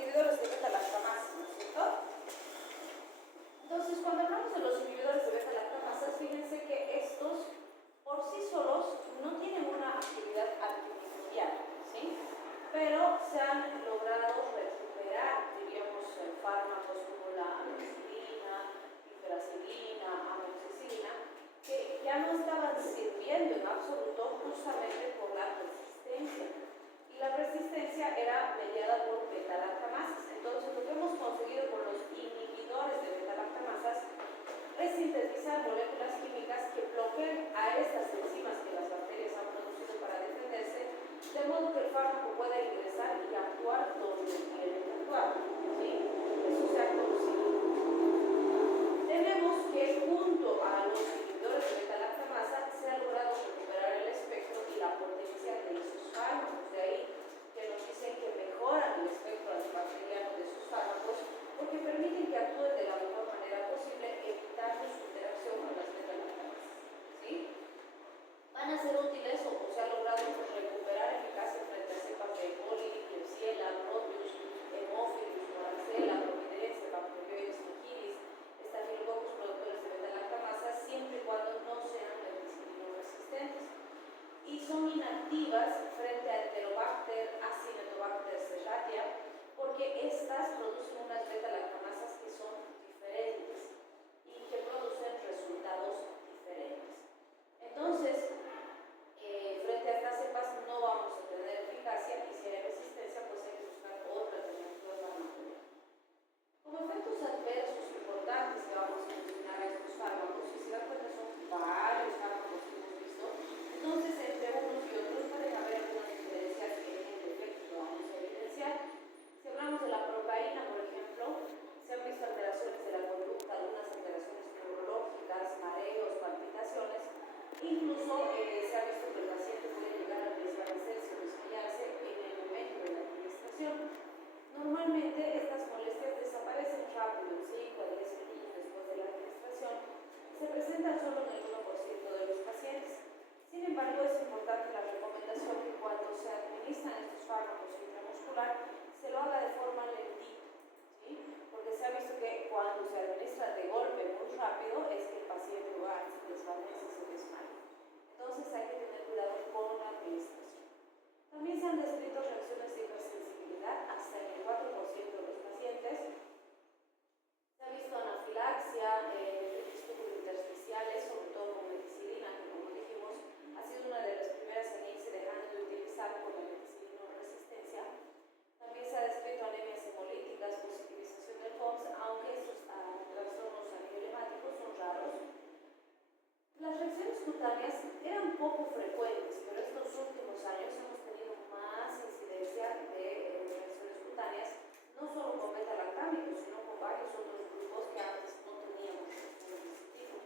inhibidores de beta-lactamasa, ¿no es cierto? Entonces, cuando hablamos de los inhibidores de beta-lactamasas, fíjense que estos por sí solos no tienen una actividad antimicrobiana, ¿sí? Pero se han logrado recuperar, diríamos, fármacos como la amoxicilina, piperacilina, amoxicilina, que ya no estaban sirviendo en absoluto justamente por la resistencia. Y la resistencia era mediada por beta-lactamasas. Entonces, lo que hemos conseguido con los inhibidores de beta-lactamasas es sintetizar moléculas químicas que bloqueen a estas enzimas que las bacterias han producido para defenderse, de modo que el fármaco pueda ingresar y actuar donde tiene que actuar, ¿sí? Eso se ha conseguido. Tenemos que junto a los inhibidores de beta-lactamasa se ha logrado recuperar el espectro y la potencia de esos fármacos. De ahí que nos dicen que mejoran el espectro antibacteriano de esos fármacos porque permiten que actúen de la mejor manera posible, evitando su interacción con las beta-lactamasas, ¿sí? Van a ser útiles o se ha logrado recuperar eficacia frente a cepas de E. coli, Klebsiella, Proteus, Haemophilus, Varicella, Providence, Bacteroides quilis, estafilococos productores de beta-lactamasa, siempre y cuando no sean penicilinos resistentes. Y son inactivas frente a Enterobacter, Acinetobacter serratia, porque estas producen unas beta-lactamasas que son diferentes y que producen resultados diferentes. Entonces, frente a estas cepas no vamos a tener eficacia y si hay resistencia, pues hay que buscar otra alternativa farmacológica. Como efectos adversos importantes que vamos a mencionar a estos fármacos, si se dan cuenta son varios fármacos que hemos visto, entonces entre unos y otros pueden haber algunas diferencias en el efecto que vamos a evidenciar. Si hablamos de la procaína, por ejemplo, se han visto alteraciones de la conducta, algunas alteraciones neurológicas, mareos, palpitaciones. Incluso se ha visto que el paciente puede llegar a desvanecerse o desmayarse en el momento de la administración. Normalmente estas molestias desaparecen rápido, en 5 a 10 minutos después de la administración, se presentan solo en el 1% de los pacientes. Sin embargo, es importante la recomendación que cuando se administran estos fármacos intramuscular se lo haga de forma lentita, ¿sí? Porque se ha visto que cuando se administra de golpe muy rápido es que el paciente se desvanece, se desmaya. Entonces hay que tener cuidado con la administración. También se han descrito reacciones de hipersensibilidad hasta en el 4% de los pacientes. Se ha visto anafilaxia, nefritis intersticiales, sobre todo con meticilina, que como dijimos ha sido una de las primeras en irse dejando de utilizar con la meticilina resistencia. También se ha descrito anemias hemolíticas, positivización del HOMS, aunque estos trastornos a nivel hemático son raros. Las reacciones cutáneas eran poco frecuentes, pero estos últimos años hemos tenido más incidencia de reacciones cutáneas, no solo con beta-lactámicos, sino con varios otros grupos que antes no teníamos de este tipo.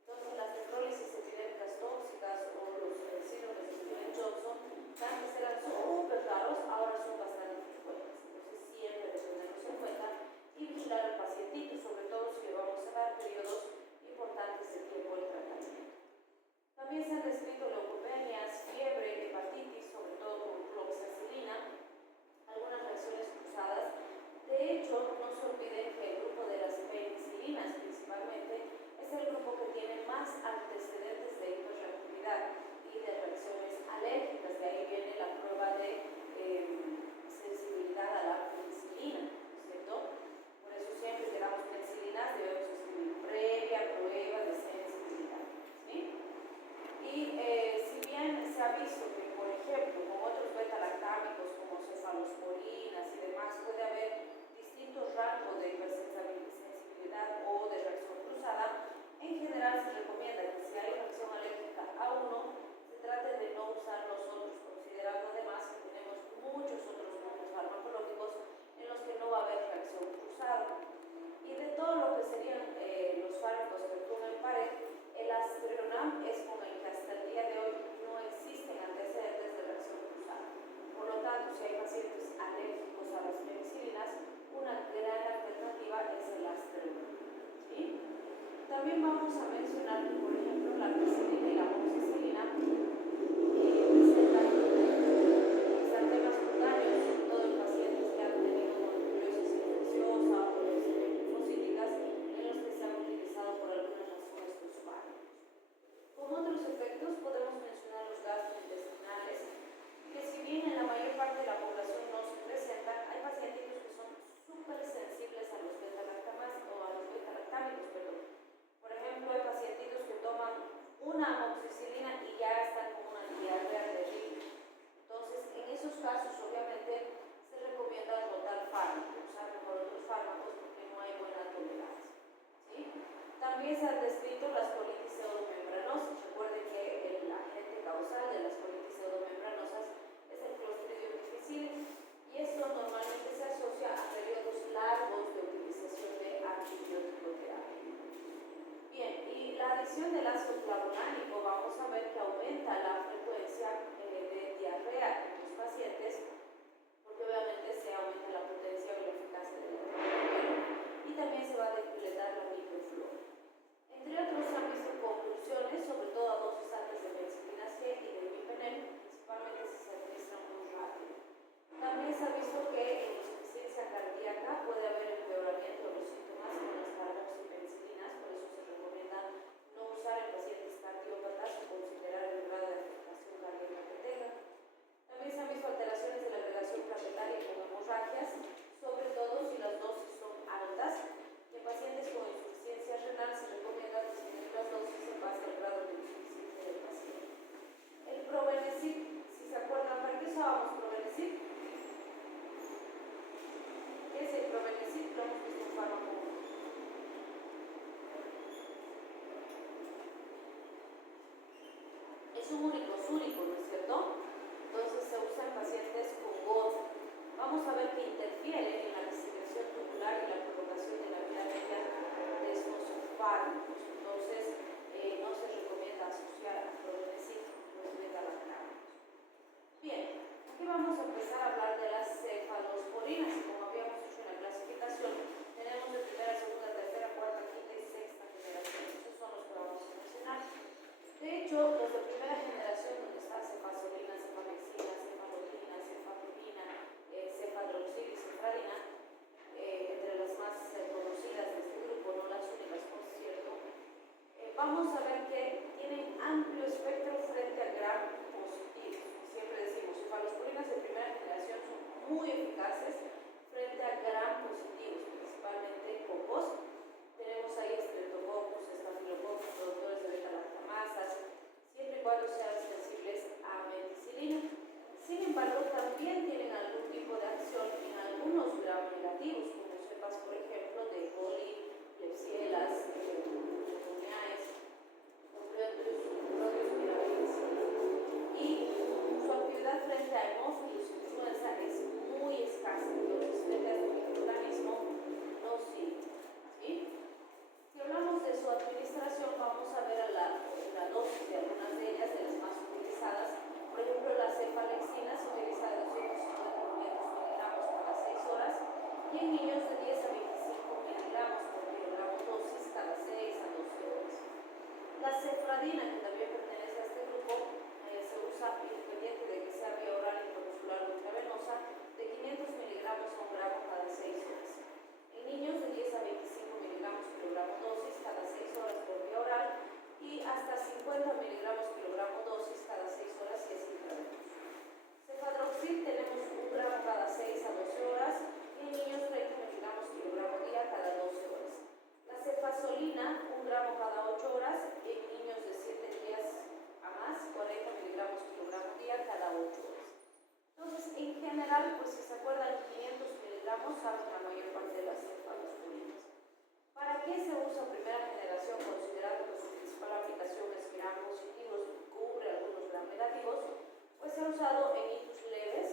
Entonces, las necrólisis epidémicas tóxicas o los síndromes de Stevens-Johnson, que antes eran súper raros, ahora son bastante frecuentes. Entonces, siempre tenerlos en cuenta y vigilar al pacientito, sobre todo si le vamos a dar periodos importantes de tiempo de tratamiento. También se han descrito leucopenias, fiebre, hepatitis, sobre todo con fluoxacilina, algunas reacciones cruzadas. De hecho, no se olviden que el grupo de las penicilinas principalmente es el grupo que tiene más antecedentes de hiperreactividad y de reacciones alérgicas. De ahí viene la prueba de sensibilidad a la penicilina, ¿no es cierto? Por eso siempre que damos penicilinas debemos escribir previa prueba de sensibilidad, ¿sí? Y si bien se ha visto que, por ejemplo, con otros beta-lactámicos como cefalosporinas y demás, puede haber distintos rangos de hipersensibilidad o de reacción cruzada, en general se recomienda que si hay reacción alérgica a uno, se trate de no usar los otros, considerando además que tenemos muchos otros grupos farmacológicos en los que no va a haber reacción cruzada. Y de todo lo que serían los fármacos que actúan en pared, el Aztreonam es con el que hasta el día de hoy no existen antecedentes de reacción cruzada. Por lo tanto, si hay pacientes alérgicos a las penicilinas, una gran alternativa es el Aztreonam, ¿sí? También vamos a mencionar que, por ejemplo, la penicilina y la amoxicilina presentan exantemas cutáneos, sobre todo en pacientes que han tenido casos, obviamente, se recomienda rotar fármacos, usar mejor otros fármacos porque no hay buena tolerancia. ¿Sí? También se han descrito las colitis pseudomembranosas. Recuerden que el agente causal de las colitis pseudomembranosas es el Clostridium difficile y esto normalmente se asocia a periodos largos de utilización de antibiótico terapia. Bien, y la adición del ácido flavonálico vamos a ver que aumenta la frecuencia de diarrea en los pacientes porque obviamente se aumenta la potencia y la eficacia del tratamiento y también se va a depletar la microflora. Entre otros se han visto convulsiones, sobre todo a dosis altas de penicilina C y de imipenem, principalmente si se administran muy rápido. También se ha visto que en insuficiencia cardíaca puede haber empeoramiento de los síntomas con las carboxipenicilinas, por eso se recomienda no usar en pacientes cardiópatas o considerar el grado de afectación cardíaca que tengan. También se han visto alteraciones de la agregación plaquetaria con hemorragias, sobre todo si las dosis son altas. En pacientes con insuficiencia renal se recomienda disminuir las dosis en base al grado de insuficiencia del paciente. El Probenecid, si se acuerdan, ¿para qué usábamos Probenecid? ¿Qué es el Probenecid? Lo hemos visto en fármaco. Es un unicosúrico, ¿no es cierto? Entonces se usa en pacientes con gota. Vamos a ver que interfiere en la secreción tubular y la provocación de la vía media de estos fármacos. Entonces no se recomienda asociar a Probenecid con beta-lactámicos. Bien, aquí vamos a empezar a hablar de las cefalosporinas. Como habíamos hecho en la clasificación, tenemos de primera, segunda, tercera, cuarta, quinta y sexta generación. Esos son los que vamos a mencionar. De hecho, los de primera generación, donde está cefazolina, cefalexina, cefalotina, cefapimina, cefadroxil y cefralina, entre las más conocidas de este grupo, no las únicas, por cierto, vamos a ver que tienen amplio espectro frente a gram positivos. Siempre decimos, cefalosporinas de primera generación son muy eficaces frente a gram positivos, principalmente cocos. Tenemos ahí Streptococcus, Staphylococcus, productores de beta-lactamasas, siempre y cuando sean sensibles a meticilina. Sin embargo, también tienen algún tipo de acción en algunos gram negativos, como cepas, por ejemplo, de coli, Klebsielas, Pneumoniae, Proteus mirabilis. Y su actividad frente a hemófilos e influenza es muy escasa, entonces frente a este microorganismo no sirve. ¿Sí? Si hablamos de su administración, vamos a ver la dosis de algunas de ellas, de las más utilizadas. Por ejemplo, la cefalexina se utiliza de 250 miligramos cada 6 horas y en niños de 10 a 25 miligramos por kilogramo dosis cada 6 a 12 horas. La cefradina, que también pertenece a este grupo, se usa independiente de que sea vía oral, intramuscular o intravenosa, de 500 miligramos a 1 gramo cada 6 horas. En niños de 10 a 25 miligramos kilogramo dosis cada 6 horas por vía oral y hasta 50 miligramos kilogramo dosis cada 6 horas si es intravenoso. Cefadroxil tenemos 1 gramo cada 6 a 12 horas y en niños 30 miligramos kilogramo día cada 12 horas. La cefazolina 1 gramo cada 8 horas y en niños de 7 días a más 40 miligramos kilogramo día cada 8 horas. Entonces, en general, pues si se acuerdan, 500 miligramos saben la mayor parte de las cefalosporinas. ¿Para qué se usa primera generación, considerando que su principal aplicación es gram positivos y cubre algunos gram negativos? Pues se ha usado en itus leves,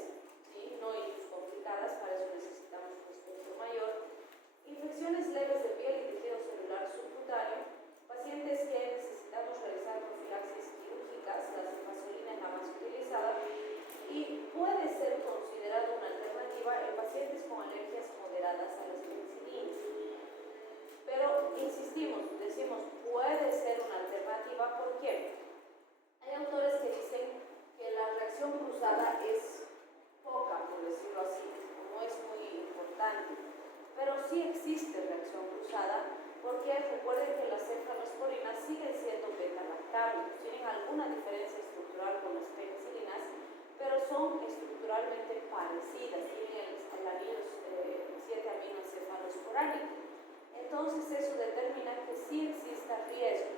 ¿sí? No itus complicadas, para eso necesitamos un espectro mayor. Infecciones leves de piel y tejido celular subcutáneo, pacientes que necesitamos realizar profilaxis quirúrgicas, la cefazolina es la más utilizada y puede ser considerada una alternativa en pacientes con alergias moderadas a las penicilinas. Pero insistimos, decimos puede ser una alternativa, ¿por qué? Hay autores que dicen que la reacción cruzada es poca, por decirlo así, no es muy importante, pero sí existe reacción cruzada porque recuerden que las cefalosporinas siguen siendo beta-lactámicos, tienen alguna diferencia estructural con las penicilinas, pero son estructuralmente parecidas, tienen el anillo 7 aminoencefalosporánico. Entonces eso determina que sí existe riesgo.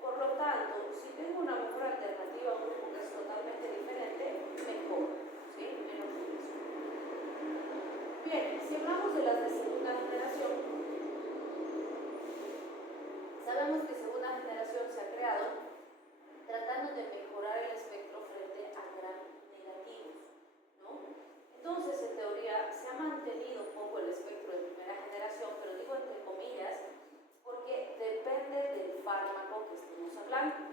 Por lo tanto, si tengo una mejor alternativa a un grupo que es totalmente diferente, mejor, ¿sí? Menos riesgo. segunda generación, sabemos que segunda generación se ha creado tratando de mejorar el espectro frente a gram negativos, ¿no? Entonces, en teoría, se ha mantenido un poco el espectro de primera generación, pero digo entre comillas, porque depende del fármaco que estemos hablando.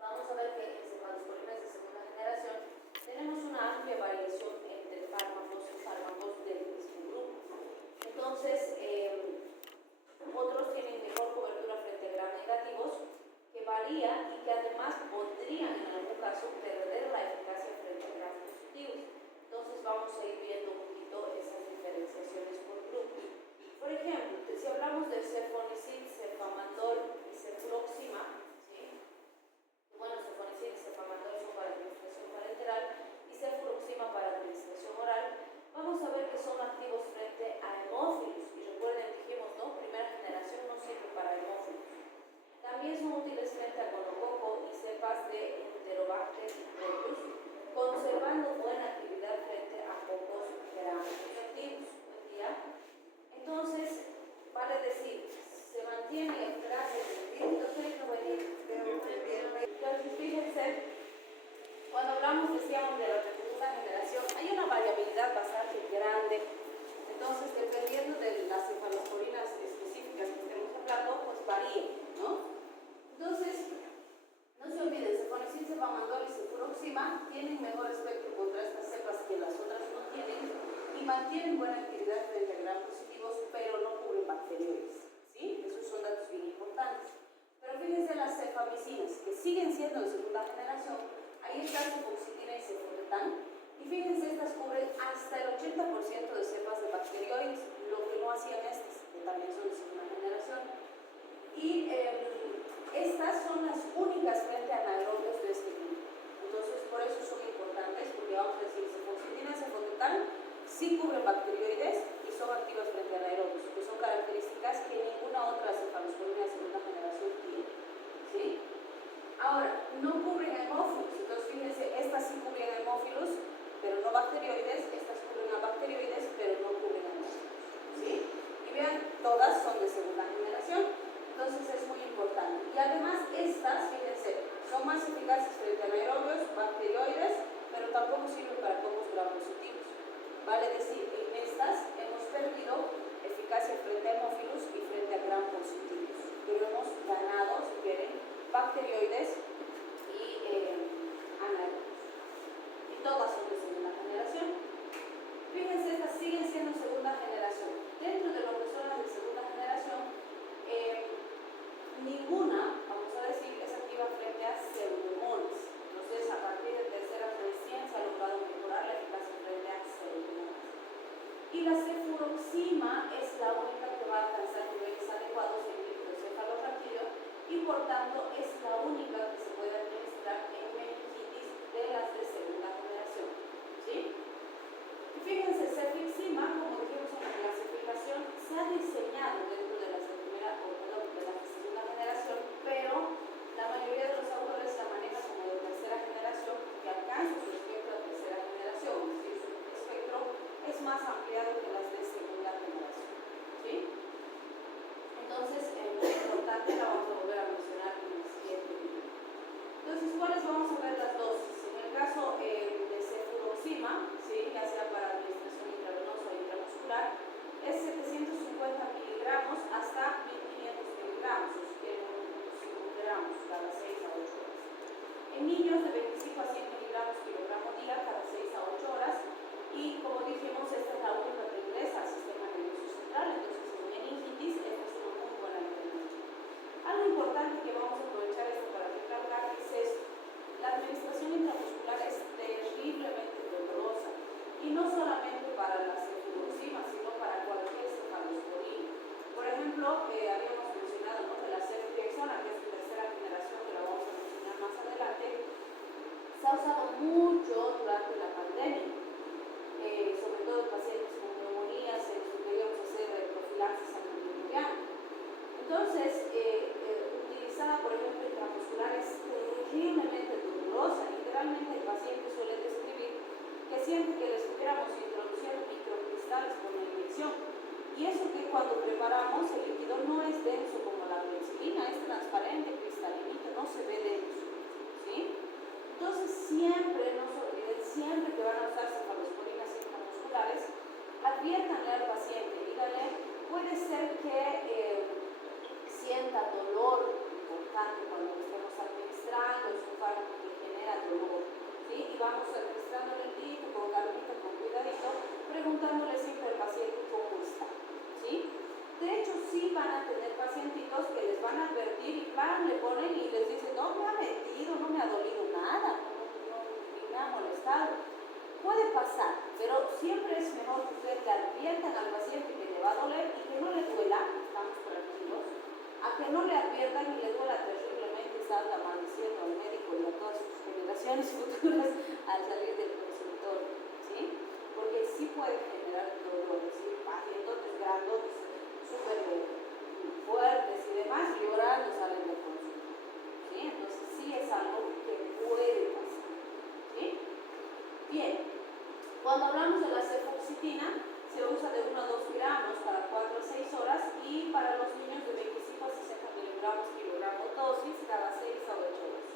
Vamos a ver que en cefalosporinas de segunda generación tenemos una amplia variación entre fármacos y fármacos del mismo grupo. Entonces, otros tienen mejor cobertura frente a gram negativos, que varía y que además podrían en algún caso perder la eficacia frente a gram positivos. Entonces vamos a ir viendo un poquito esas diferenciaciones por grupo. Por ejemplo, si hablamos de cefonicid, cefamandol y cefuroxima, ¿sí? Bueno, cefonicid y cefamandol son para administración parenteral y cefuroxima para administración oral, vamos a ver que son activos frente a hemófilos. Y recuerden, dijimos, ¿no? Primera generación no sirve para hemófilos. También son útiles frente a gonococo y cepas de Enterobacter pyogenes, conservando buena actividad frente a pocos gram activos. ¿Buen día? Entonces, vale decir, se mantiene el grado entonces, fíjense, cuando hablamos, decíamos, de la segunda generación, hay una variabilidad bastante grande. Entonces, dependiendo de las cefalosporinas específicas que estemos hablando, pues varía, ¿no? Entonces, no se olviden, cefonicid, cefamandol y cefuroxima tienen mejor espectro contra estas cepas que las otras no tienen y mantienen buena actividad frente a gram positivos, pero no cubren bacterioides, ¿sí? Esos son datos bien importantes. Pero fíjense las cefamicinas, que siguen siendo de segunda generación, ahí está cefoxitina y cefotetán, y fíjense, estas cubren hasta el 80% de cepas de bacterioides, lo que no hacían estas, que también son de segunda generación. Y estas son las únicas frente a anaerobios de este grupo. Entonces, por eso son importantes, porque vamos a decir, cefoxitina y cefotetán sí cubren bacterioides y son activas frente a anaerobios, que son características que ninguna otra cefalosporina de segunda generación tiene, ¿sí? Ahora, no cubren hemófilos, entonces fíjense, estas sí cubren hemófilos, pero no bacterioides, estas cubren a bacterioides, pero no cubren hemófilos, ¿sí? Y vean, todas son de segunda generación, entonces es muy importante. Y además estas, fíjense, son más eficaces frente a anaerobios, bacterioides, pero tampoco sirven para pocos gram positivos. Vale decir, en estas hemos perdido eficacia frente a hemófilos y frente a gram positivos, pero hemos ganado, si quieren, bacterioides y anaerobios. Y todas son de segunda generación. Fíjense, estas siguen siendo segunda generación. Dentro de lo que son las de segunda generación, ninguna, vamos a decir, es activa frente a pseudomonas. Entonces, a partir de tercera recién se ha logrado mejorar la eficacia frente a pseudomonas. Y la cefuroxima es la única que va a alcanzar niveles adecuados en microencefalorraquídeo y por tanto es la única que se puede administrar en meningitis de las de segunda generación, ¿sí? Y fíjense, cefixima, como dijimos en la clasificación, se ha diseñado dentro de las de primera o de las de segunda generación, pero la mayoría de los autores la manejan como de tercera generación, que alcanza su espectro de tercera generación, es decir, su espectro es más ampliado que las de segunda generación, ¿sí? Entonces, muy importante, la vamos a volver a mencionar en el siguiente video. Entonces, ¿cuáles vamos a ver las dosis? En el caso de cefuroxima, ¿sí? Ya sea para administración intravenosa o intramuscular, es 750 miligramos hasta 1500 miligramos, o si quieren unos 5 gramos cada 6 a 8 horas. En niños de 25 a 100 miligramos kilogramo día cada 6 a 8 horas, y como dijimos, esta es la única que ingresa al sistema nervioso central, entonces en meningitis esta es una muy buena alternativa. Algo importante que vamos a aprovechar esto para recalcar es esto: la administración intramuscular es terriblemente dolorosa, y no solamente para la cefuroxima, sino para cualquier cefalosporina. Por ejemplo, habíamos mencionado, ¿no?, de la ceftriaxona, que es de tercera generación, que la vamos a mencionar más adelante. Se ha usado mucho durante la pandemia, sobre todo en pacientes con neumonías, en los que queríamos hacer profilaxis antimicrobiana. Entonces, utilizada, por ejemplo, intramuscular, es terriblemente dolorosa. Literalmente el paciente suele describir que siente que le estuviéramos introduciendo microcristales con la inyección. Y eso que miligramos, el líquido no es denso como la penicilina, es transparente, cristalinito, no se ve denso, ¿sí? Entonces siempre, no se olviden, siempre que van a usar cefalosporinas intramusculares, adviértanle al paciente, díganle, puede ser que sienta dolor importante cuando lo estemos administrando, es un fármaco que genera dolor, ¿sí? Y vamos administrando lentito, con calmita, con cuidadito, preguntándole siempre al paciente cómo está, ¿sí? De hecho, sí van a tener pacientitos que les van a advertir y plan, le ponen y les dicen, no me ha metido, no me ha dolido nada, ni me ha molestado. Puede pasar, pero siempre es mejor que ustedes le adviertan al paciente que le va a doler y que no le duela, estamos tranquilos, a que no le adviertan y le duela terriblemente y salga maldiciendo al médico y a todas sus generaciones futuras al salir del consultorio, ¿sí? Porque sí puede generar dolor, ¿sí? Pacientes grandotes, súper fuertes y demás, llorando salen del consultorio, ¿sí? Entonces sí es algo que puede pasar, ¿sí? Bien, cuando hablamos de la cefoxitina, se usa de 1 a 2 gramos cada 4 a 6 horas y para los niños de 25 a 60 miligramos kilogramo dosis cada 6 a 8 horas.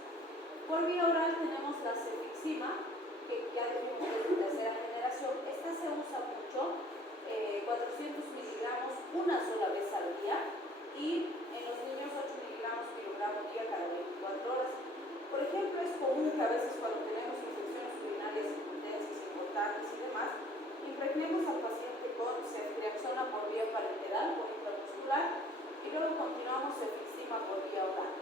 Por vía oral tenemos la cefixima, que ya dijimos que es de tercera generación. Esta se usa mucho, 400 miligramos una sola vez al día y en los niños 8 miligramos kilogramo día cada 24 horas. Por ejemplo, es común que a veces cuando tenemos infecciones urinarias intensas, importantes y demás, impregnemos al paciente con ceftriaxona por vía parenteral o intramuscular y luego continuamos cefixima por vía oral,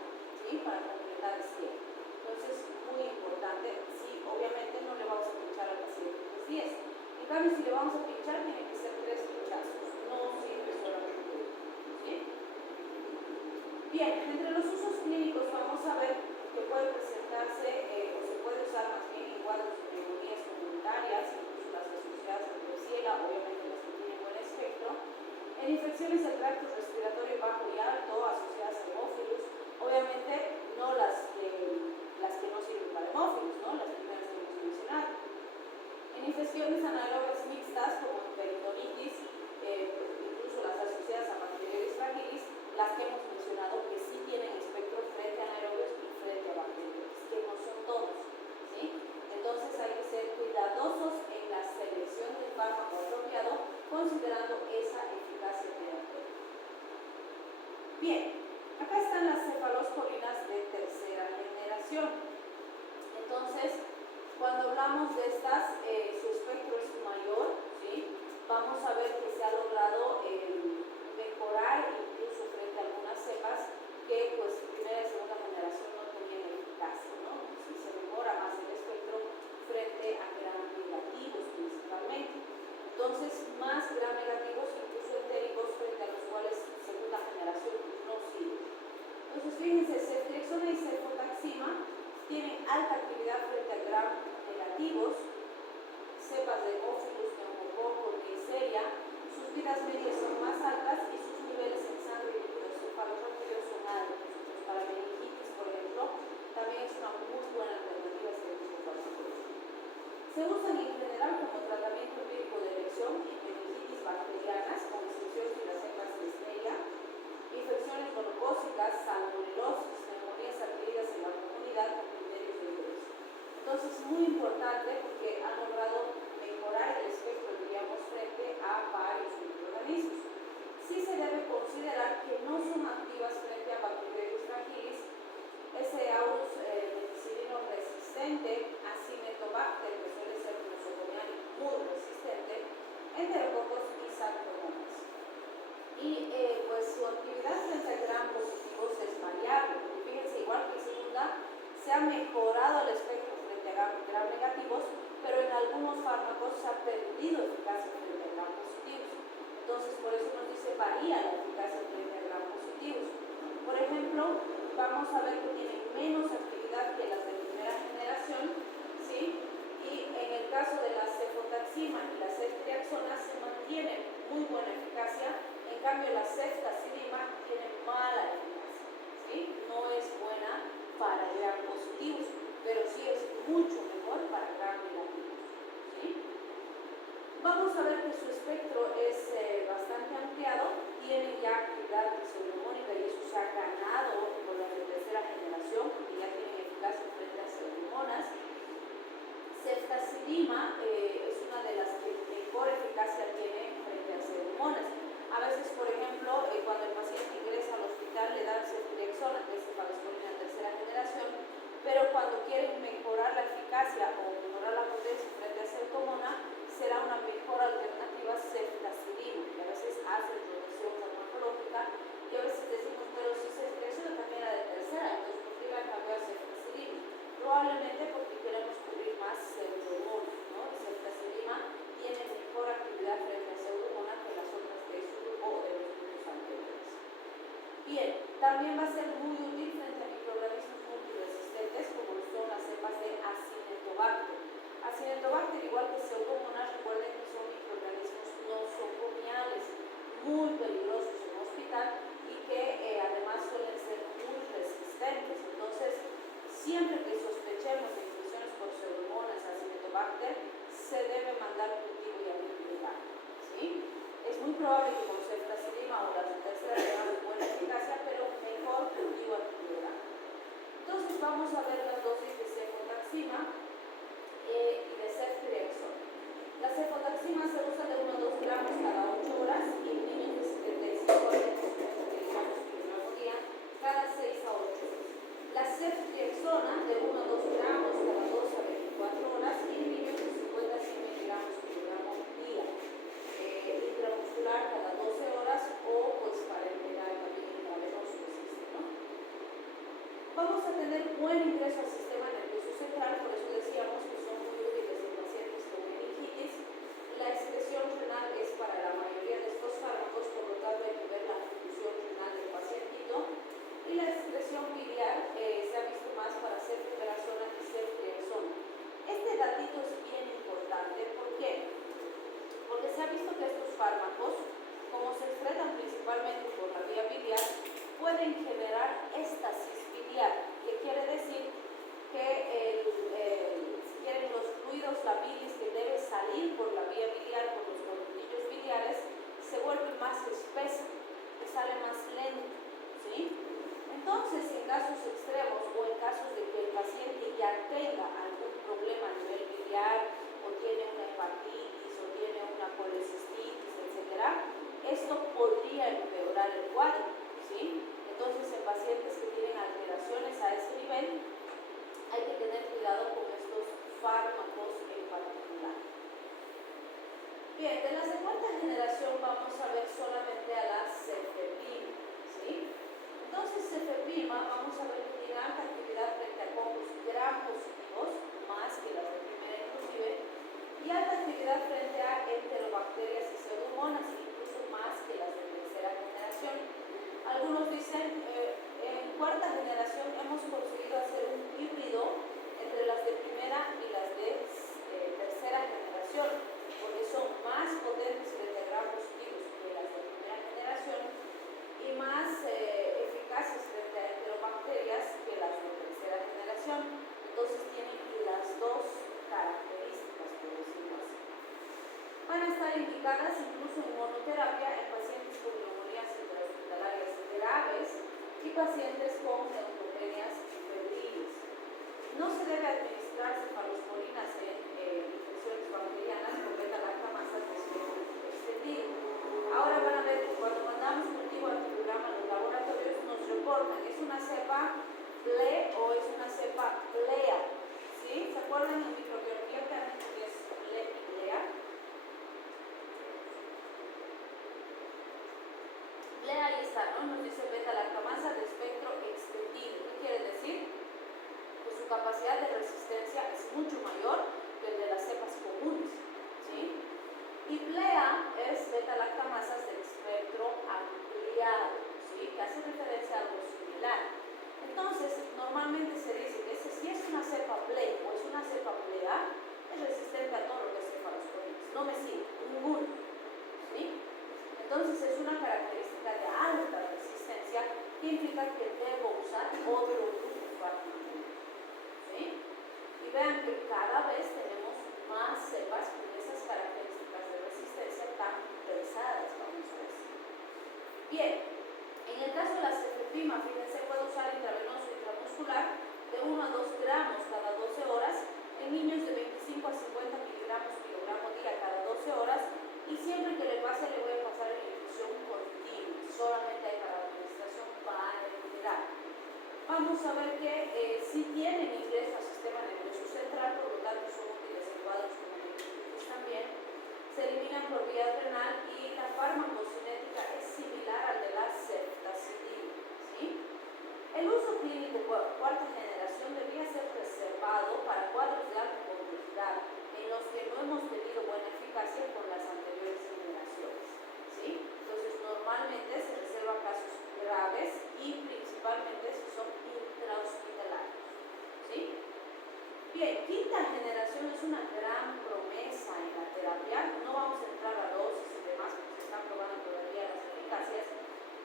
¿sí? Para completar el esquema. Entonces, muy importante, sí, obviamente no le vamos a pinchar al paciente 3 días. En cambio, si le vamos a pinchar, tiene que ser 3 pinchazos, no sirve solamente uno, ¿sí? Bien, entre los usos clínicos vamos a ver que puede presentarse o se puede usar más bien en cuadros de neumonías comunitarias, incluso las asociadas a Klebsiella, obviamente las que tienen buen espectro, en infecciones del tracto respiratorio bajo y alto asociadas a hemófilos, obviamente no las que no sirven para hemófilos, ¿no? Las primeras que hemos mencionado. En infecciones anaerobias mixtas como peritonitis, incluso las asociadas a Bacteroides fragilis, las que hemos mencionado que sí tienen espectro frente a anaerobios y frente a bacterias, que no son todos, ¿sí? Entonces hay que ser cuidadosos en la selección del fármaco apropiado, considerando esa eficacia terapéutica. Bien, acá están las cefalosporinas de tercera generación. Entonces, cuando hablamos de estas, su espectro es mayor, ¿sí? Vamos a ver que se ha logrado mejorar incluso frente a algunas cepas que pues primera y segunda generación no tenían eficacia, ¿no? Sí, se mejora más el espectro frente a gram negativos principalmente. Entonces, más gram negativos, incluso entéricos, frente a los cuales segunda generación no sirve. Entonces, fíjense, ceftriaxona y cefotaxima tienen alta actividad frente a gram negativos, cepas de hemófilos, neumococos, Neisseria, sus vidas medias son más altas y sus niveles en sangre y líquidos cefalorraquídeos son altos. Entonces, para meningitis, por ejemplo, también es una muy buena alternativa este tipo de fármacos. Se usan en general como tratamiento empírico de elección en meningitis bacterianas, con excepción de las cepas de Neisseria, infecciones gonocócicas, salmonelosis, neumonías adquiridas en la comunidad con criterios de interés. Entonces, muy importante porque han logrado mejorar el espectro, diríamos, frente a varios microorganismos. Sí se debe considerar que no son activas frente a Bacteroides fragilis, S.aureus meticilino resistente, Acinetobacter, que suele ser nosocomial muy resistente, Enterococos y Saccharomyces. Y pues su actividad frente a gram positivos es variable, porque fíjense, igual que en segunda, se ha mejorado el espectro frente a gram negativos, pero en algunos fármacos se ha perdido eficacia frente a gram positivos. Entonces, por eso nos dice varía la eficacia frente a gram positivos. Por ejemplo, vamos a ver que tienen menos actividad que las de primera generación, ¿sí? Y en el caso de la cefotaxima y la ceftriaxona se mantienen muy buena eficacia, en cambio la ceftazidima tiene mala eficacia, ¿sí? No es buena para gram positivos, pero sí es mucho mejor para gram negativos, ¿sí? Vamos a ver que su espectro es bastante ampliado tienen ya actividad pseudogmónica y eso se ha ganado con las de tercera generación, porque ya tienen eficacia frente a pseudomonas. Ceftazidima es una de las que mejor eficacia tiene frente a pseudomonas. A veces, por ejemplo, cuando el paciente ingresa al hospital le dan ceftriaxona, que es cefalospolina tercera generación, pero cuando quieren mejorar la eficacia o mejorar la potencia frente a pseudomona, será una mejor alternativa ceftazidima, que a veces hace rotación farmacológica y a veces decimos, pero si ceftriaxona también era de tercera, entonces ¿por qué va a cambiar ceftazidima? Probablemente porque queremos cubrir más pseudomonas, ¿no? El ceftazidima tiene mejor actividad frente a pseudomona que las otras de su grupo o de los grupos anteriores. Bien, también va a ser muy útil frente a microorganismos multiresistentes como lo son las cepas de Acinetobacter. Acinetobacter, igual que pseudomonas, recuerden que son microorganismos nosocomiales, muy peligrosos en hospital y que además suelen ser muy resistentes. Entonces, siempre que sospechemos de infecciones por pseudomonas, Acinetobacter, se debe mandar cultivo y antiviral, ¿sí? Es muy probable que con ceftazidima o las de tercera tengamos buena eficacia, pero mejor cultivo antiviral. Entonces vamos a ver las dosis de cefotaxima y de ceftriaxona. La cefotaxima se usa de 1 a 2 gramos cada 8 horas y en niños de 75 a 150 miligramos por gramo día cada 6 a 8 horas. La ceftriaxona de 1 a 2 gramos cada 2 a 24 horas y en niños de 50 a 100 miligramos por gramo día. Intramuscular cada 12 horas o pues parenteral también intravenoso existe, ¿no? Vamos a tener buen ingreso al sistema nervioso central, por eso decíamos que son muy útiles en pacientes con meningitis. La excreción renal es para la mayoría de estos fármacos, por lo tanto hay que ver la función renal del pacientito. Y la excreción biliar se ha visto más para ceftriaxona y ceftriaxona. Este datito es bien importante, ¿por qué? Porque se ha visto que estos fármacos, como se excretan principalmente por la vía biliar, pueden generar éstasis biliar, que quiere decir que si quieren los fluidos, la bilis que debe salir por la vía biliar, por los conductillos biliares, se vuelve más espesa, que sale más lento, ¿sí? Entonces, en casos extremos o en casos de que el paciente ya tenga algún problema a nivel biliar o tiene una hepatitis o tiene una colecistitis, etc., esto podría empeorar el cuadro, ¿sí? Entonces, en pacientes que tienen alteraciones a ese nivel, hay que tener cuidado con estos fármacos en particular. Bien, de la segunda generación vamos a ver solamente a la cefepima, ¿sí? Entonces, cefepima, vamos a ver que tiene alta actividad frente a congos gram positivos, más que las de primera inclusive, y alta actividad frente a enterobacterias y pseudomonas, incluso más que las de tercera generación. Algunos dicen, en cuarta generación hemos conseguido hacer un híbrido entre las de primera y las de tercera generación, porque son más potentes frente a gram positivos que las de primera generación y más eficaces frente a enterobacterias que las de tercera generación. Entonces tienen las dos características, por decirlo así. Van a estar indicadas incluso en monoterapia en pacientes con neumonías intrahospitalarias graves y pacientes con neutropenias febriles. No se debe administrar cefalosporinas en infecciones bacterianas con beta-lactamasa de espectro extendido. Ahora van a ver que cuando mandamos cultivo antivirograma a los laboratorios nos reportan, ¿es una cepa PLE o es una cepa PLEA? ¿Sí? ¿Se acuerdan en microbiología que han dicho que es PLE y PLEA? PLEA ahí está, ¿no? Nos dice beta-lactamasa de espectro extendido. ¿Qué quiere decir? Pues su capacidad de resistencia es mucho mayor que el de las cepas comunes, ¿sí? Y PLEA es beta-lactamasas del espectro ampliado, ¿sí? Que hace referencia a algo similar. Entonces, normalmente se dice que si es una cepa PLE o es una cepa PLEA, es resistente a todo lo que es cefalosporinas. No me sigue, ninguno, ¿sí? Entonces, es una característica de alta resistencia que implica que debo usar otro grupo farmacológico, ¿sí? Y vean que cada vez tenemos más cepas con esas características de resistencia tan pesadas, vamos a decir. vamos a ver que sí tienen ingreso al sistema nervioso central, por lo tanto son útiles en cuadros como nephritis también. Se eliminan por vía renal y la farmacocinética es similar al de la ceftazidime, ¿sí? El uso clínico cuarta generación debía ser reservado para cuadros de alta complejidad en los que no hemos tenido buena eficacia con las anteriores generaciones, ¿sí? Entonces normalmente se reserva casos graves y principalmente si son intrahospitalarios, ¿sí? Bien, quinta generación es una gran promesa en la terapia. No vamos a entrar a dosis y demás porque se están probando todavía las eficacias,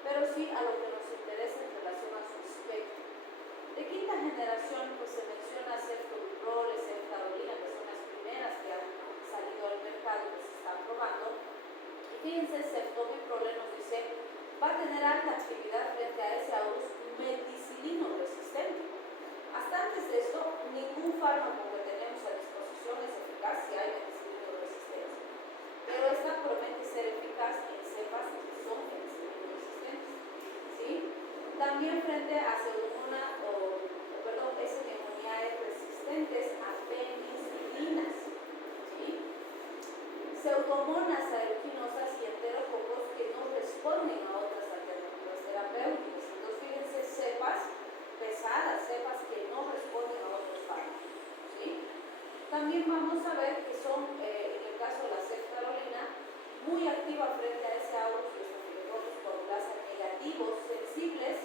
pero sí a lo que nos interesa en relación a su espectro. De quinta generación pues se menciona ceftobiprol, ceftarolina, que son las primeras que han salido al mercado y que se están probando. Y fíjense, ceftobiprol nos dice va a tener alta actividad frente a ese aurus meticilino resistente. Hasta antes de esto, ningún fármaco que tenemos a disposición es eficaz si hay penicilino resistencia. Pero esta promete ser eficaz en cepas que son penicilino resistentes, ¿sí? También frente a S-pneumoniae resistentes a penicilinas, ¿sí? Pseudomonas aeruginosas y enterococos que no responden a otras alternativas terapéuticas. Entonces, fíjense, cepas pesadas, cepas que no responden a otros fármacos, ¿sí? También vamos a ver que son, en el caso de la ceftarolina, muy activa frente a ese aurus y estafilococcus coagulasa negativos, sensibles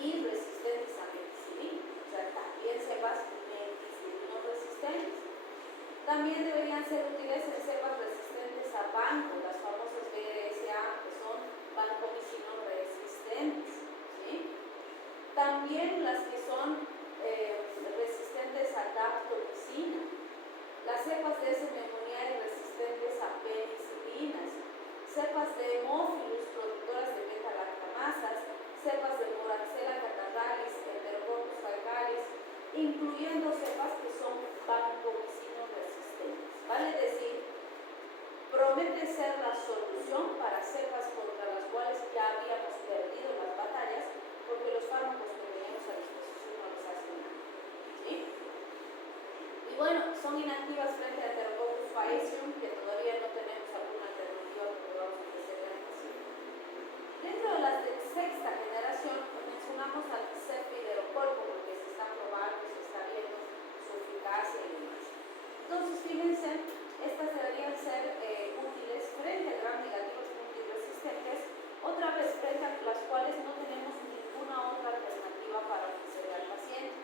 y resistentes a meticilina. O sea, también cepas meticilino resistentes. También deberían ser útiles en cepas resistentes a banco, las famosas BRSA, que son vancomicino resistentes, ¿sí? También las que son resistentes a daptomicina, las cepas de S-pneumoniae resistentes a penicilinas, cepas de Haemophilus productoras de beta-lactamasas, cepas de Moraxella catarrhalis, Enterococcus faecalis, incluyendo cepas que son vancomicino resistentes. Vale decir, promete ser la solución para cepas contra las cuales ya habíamos perdido las batallas porque los fármacos que teníamos a disposición no les hacen nada, ¿sí? Y bueno, son inactivas frente a Enterococcus faecium, que todavía no tenemos alguna alternativa que podamos ofrecer en el paciente. Dentro de las de sexta generación, mencionamos al ceftriaxone porque se está probando, se está viendo su eficacia y demás. Entonces, fíjense, estas deberían ser útiles frente a gram negativos multiresistentes, otra vez frente a las cuales no tenemos ninguna otra alternativa para ofrecerle al paciente.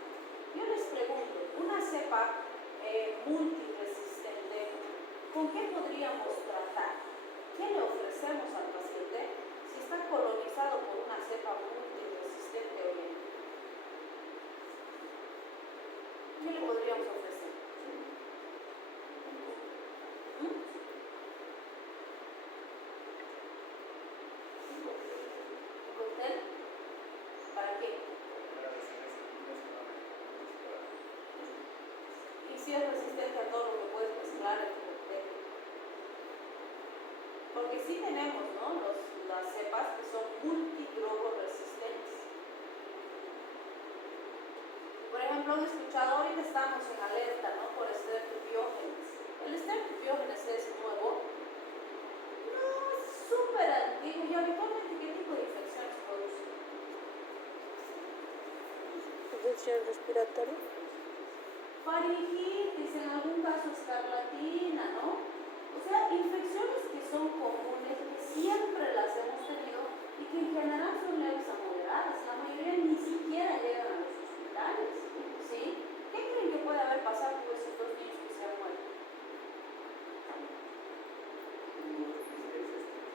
Yo les pregunto, una cepa multiresistente, ¿con qué podríamos tratar? ¿Qué le ofrecemos al paciente si está colonizado por una cepa multiresistente hoy en día? ¿Qué le podríamos ofrecer? ¿Un cóctel? ¿Para qué? Y si es resistente a todo lo que puedes mezclar en tu cóctel. Porque sí tenemos, ¿no? Las cepas que son multidrogo resistentes. Por ejemplo, han escuchado, ahorita estamos en alerta, ¿no? Por streptopiógenes. El streptopiógenes es nuevo. No, es súper antiguo. ¿Y habitualmente qué tipo de infecciones produce? Infección respiratoria. Faringitis, en algún caso escarlatina, ¿no? O sea, infecciones que son comunes, que siempre las hemos tenido y que en general son leves a moderadas. La mayoría ni siquiera llegan a los hospitales, ¿sí? ¿Qué creen que puede haber pasado con esos dos niños que se han muerto?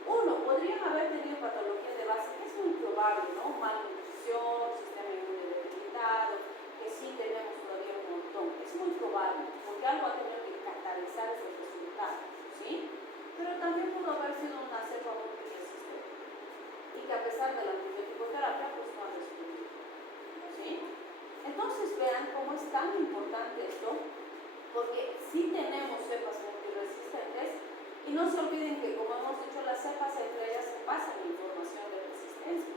Uno, podrían haber tenido patología de base, que es muy probable, ¿no? Malnutrición, sistema inmune debilitado, que sí tenemos todavía un montón. Es muy probable, porque algo ha tenido que catalizar ese resultado, ¿sí? Pero también pudo haber sido una cepa multiresistente y que a pesar de la antibiótico-terapia, pues no ha respondido, ¿sí? Entonces vean cómo es tan importante esto, porque sí tenemos cepas multiresistentes y no se olviden que, como hemos dicho, las cepas entre ellas se pasan información de resistencia.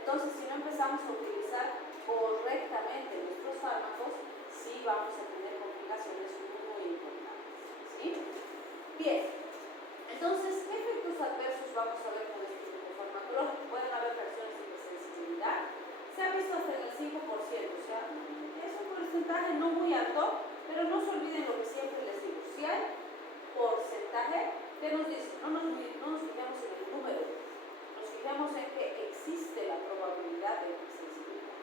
Entonces, si no empezamos a utilizar correctamente nuestros fármacos, sí vamos a tener complicaciones muy importantes, ¿sí? Bien, entonces, ¿qué efectos adversos vamos a ver con este grupo farmacológico? Pueden haber reacciones de hipersensibilidad, se ha visto hasta en el 5%, o sea, es un porcentaje no muy alto, pero no se olviden lo que siempre les digo, si hay porcentaje, ¿qué nos dice? No nos fijemos en el número, nos fijemos en que existe la probabilidad de hipersensibilidad.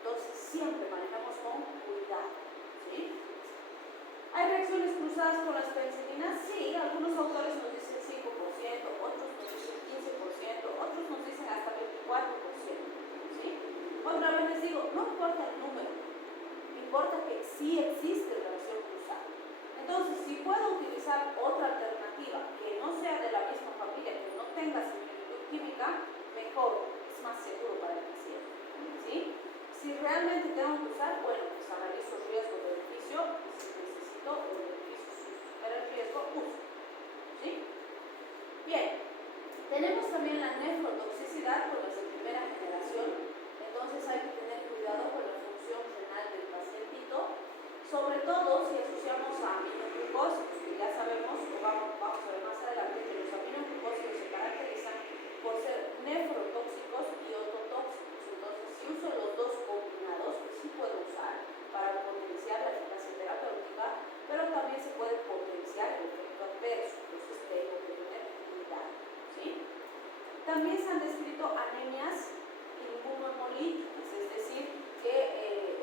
Entonces, siempre manejamos con cuidado, ¿sí? ¿Hay reacciones cruzadas con las penicilinas? Sí, algunos autores nos dicen 5%, otros nos dicen 15%, otros nos dicen hasta 24%, ¿sí? Otra vez les digo, no importa el número, importa que sí existe reacción cruzada. Entonces, si puedo utilizar otra alternativa que no sea de la misma familia, que no tenga similitud química, mejor, es más seguro para el paciente, ¿sí? Si realmente tengo que usar, bueno, pues analizo riesgo-beneficio y si necesito el beneficio supera el riesgo, uso, ¿sí? Bien, tenemos también la nefrotoxicidad con las de primera generación, entonces hay que tener cuidado con la función renal del pacientito, sobre todo si asociamos a aminoglucósidos, que ya sabemos, o vamos a ver más adelante, que los aminoglucósidos se caracterizan por ser nefrotóxicos y ototóxicos. Entonces, si uso los dos combinados, que sí puedo usar para potenciar la eficacia terapéutica, pero también se puede potenciar el efecto adverso, entonces tengo que tener cuidado, ¿sí? También se han descrito anemias inmunohemolíticas, es decir, que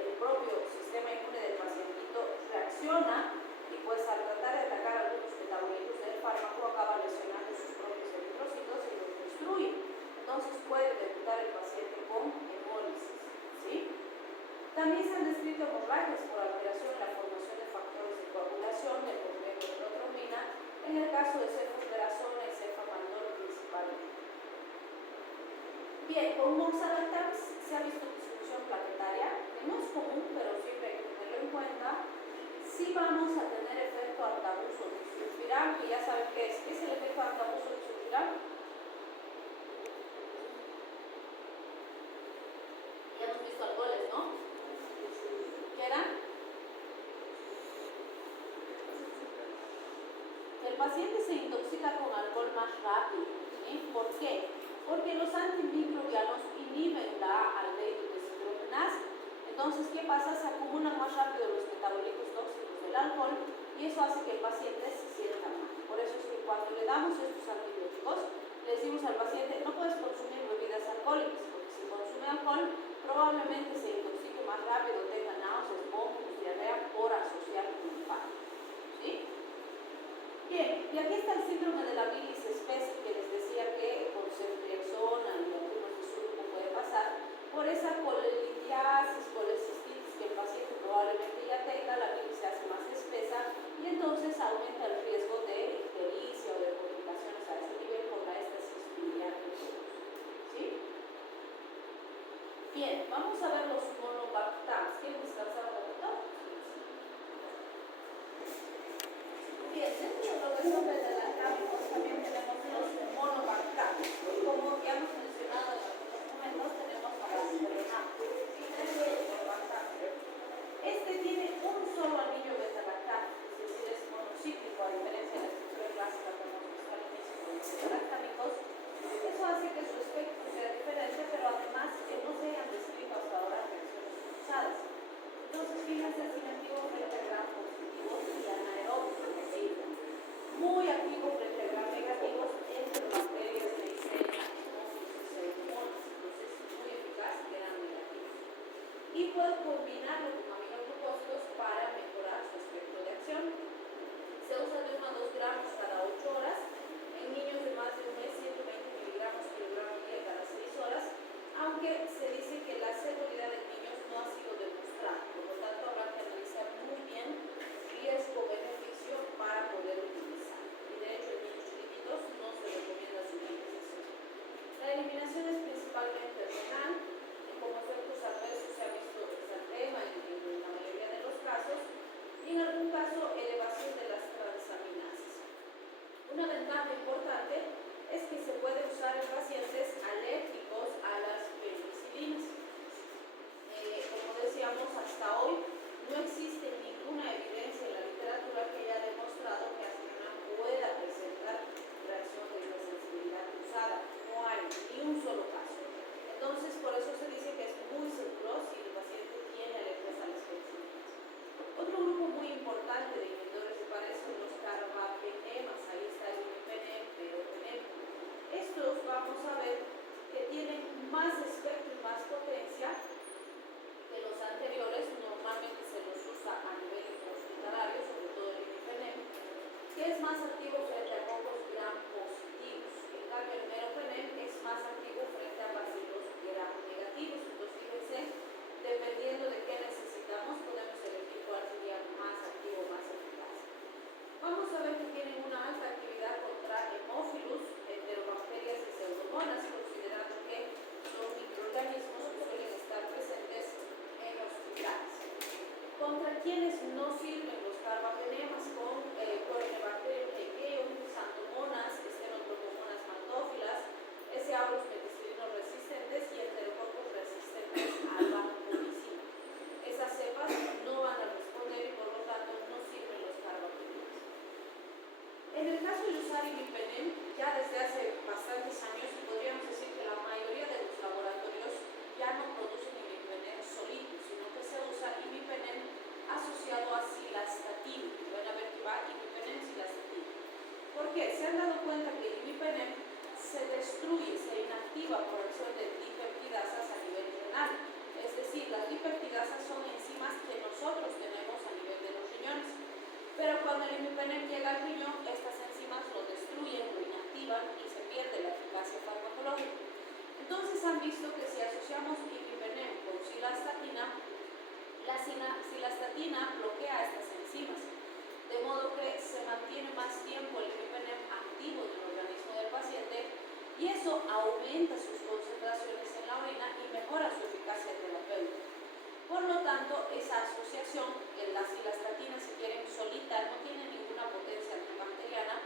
el propio sistema inmune del pacientito reacciona y pues al tratar de atacar algunos metabolitos del fármaco acaba lesionando sus propios eritrocitos y los destruye. Entonces puede debutar el paciente con hemólisis, ¿sí? También se han descrito hemorragias por alteración en la formación de factores de coagulación del complejo de protrombina, en el caso de cefalperazona y cefamaldol principalmente. Bien, con moxalactam se ha visto disfunción plaquetaria, que no es común, pero siempre hay que tenerlo en cuenta. Sí vamos a tener efecto altabuso disulfiram, que ya saben qué es. ¿Qué es el efecto altabuso disulfiram? Ya hemos visto alcoholes, ¿no? ¿Qué era? Que el paciente se intoxica con alcohol más rápido, ¿sí? ¿Por qué? Porque los antimicrobianos inhiben la aldehído-deshidrogenasa. Entonces, ¿qué pasa? Se acumulan más rápido los metabolitos tóxicos del alcohol y eso hace que el paciente se sienta mal. Por eso es que cuando le damos estos antibióticos, le decimos al paciente, no puedes consumir bebidas alcohólicas, porque si consume alcohol, probablemente se intoxique más rápido, tenga náuseas, vómitos, diarrea por asociar con el fármaco, ¿sí? Bien, y aquí está el síndrome de la bilis espesa que les decía que con ceftriaxona y algunos de su grupo puede pasar por esa colelitiasis, colecistitis que el paciente probablemente ya tenga, la bilis se hace más espesa y entonces aumenta el riesgo de ictericia o de complicaciones a ese nivel por la estasis biliar que tenemos, ¿sí? Bien, vamos a ver los monobactams. ¿Quieren descansar un poquito? Bien, dentro de lo que son beta-lactámicos también tenemos los monobactams. Como ya hemos mencionado en algunos momentos, tenemos paracetamol. Este tiene un solo anillo beta-lactámico, es decir, es monocíclico, a diferencia de la estructura clásica que hemos visto al inicio con los beta-lactámicos. Eso hace que su espectro sea diferente, pero además que no se hayan descrito hasta ahora reacciones cruzadas. Entonces, fíjense el sinergivo frente a gram positivos y anaerobios, es decir, muy activos frente a gram negativos entre bacterias de Neisseria, Pseudomonas y Pseudomonas. Entonces, muy eficaz, gram negativos. Y puedo combinarlo con aminoglucósidos para mejorar su espectro de acción. Se usa de 1 a 2 gramos cada 8 horas. En niños de más de un mes, 120 miligramos kilogramo día cada 6 horas, aunque se dice que la seguridad en niños no ha sido demostrada, por lo tanto habrá que analizar muy bien riesgo-beneficio para poder utilizar. Y de hecho en niños chiquititos no se recomienda su utilización. La eliminación es principalmente renal, y como efectos adversos se ha visto exantema en la mayoría de los casos, y en algún caso elevación de las transaminases. Una ventaja importante es que se puede usar en pacientes alérgicos a las penicilinas. usar imipenem ya desde hace bastantes años y podríamos decir que la mayoría de los laboratorios ya no producen imipenem solito, sino que se usa imipenem asociado a cilastatina. Van a ver que va imipenem cilastatina. ¿Por qué? Se han dado cuenta que el imipenem se destruye, se inactiva por acción de dipeptidasas a nivel renal. Es decir, las dipeptidasas son enzimas que nosotros tenemos a nivel de los riñones. Pero cuando el imipenem llega al riñón, estas enzimas lo destruyen, lo inactivan y se pierde la eficacia farmacológica. Entonces han visto que si asociamos imipenem con cilastatina, la cilastatina bloquea estas enzimas, de modo que se mantiene más tiempo el imipenem activo en el organismo del paciente y eso aumenta sus concentraciones en la orina y mejora su eficacia terapéutica. Por lo tanto, esa asociación, la cilastatina, si quieren, solita, no tiene ninguna potencia antibacteriana,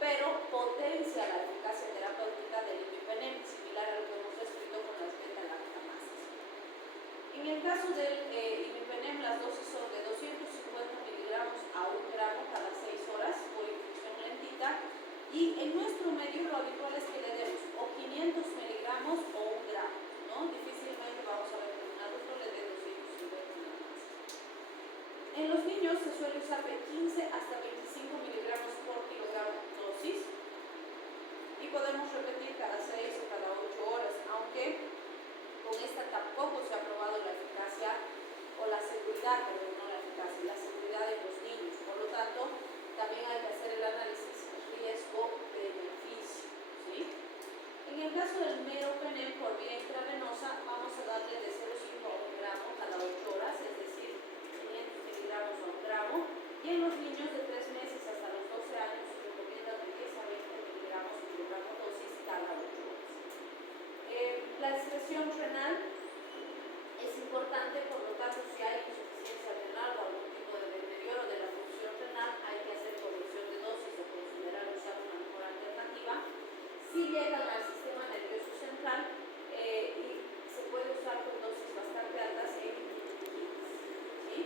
pero potencia la eficacia terapéutica del imipenem, similar a lo que hemos descrito con las beta-lactamases. En el caso del imipenem, las dosis son de 250 miligramos a 1 gramo cada 6 horas por infusión lentita, y en nuestro medio lo habitual es que le demos o 500 miligramos o 1 gramo, ¿no? Difícilmente vamos a ver que un adulto le dé 250 miligramos. En los niños se suele usar de 15 hasta 25 miligramos por kilogramo dosis y podemos repetir cada 6 o cada 8 horas, aunque con esta tampoco se ha probado la eficacia o la seguridad, pero no la eficacia, la seguridad de los niños. Por lo tanto, también hay que hacer el análisis riesgo-beneficio, ¿sí? En el caso del meropenem por vía intravenosa, vamos a darle de 0,5 a 1 gramo cada 8 horas, es decir, 500 miligramos a 1 gramo, y en los niños de 3 meses hasta los 12 años se recomienda de 10 a 20 miligramos por kilogramo dosis cada 8 horas. La excreción renal es importante, por lo tanto, si hay insuficiencia renal o algún tipo de deterioro de la función renal, hay que hacer corrección de dosis o considerar usar una mejor alternativa. Si llegan al sistema nervioso central y se puede usar con dosis bastante altas en inhibidores, ¿sí?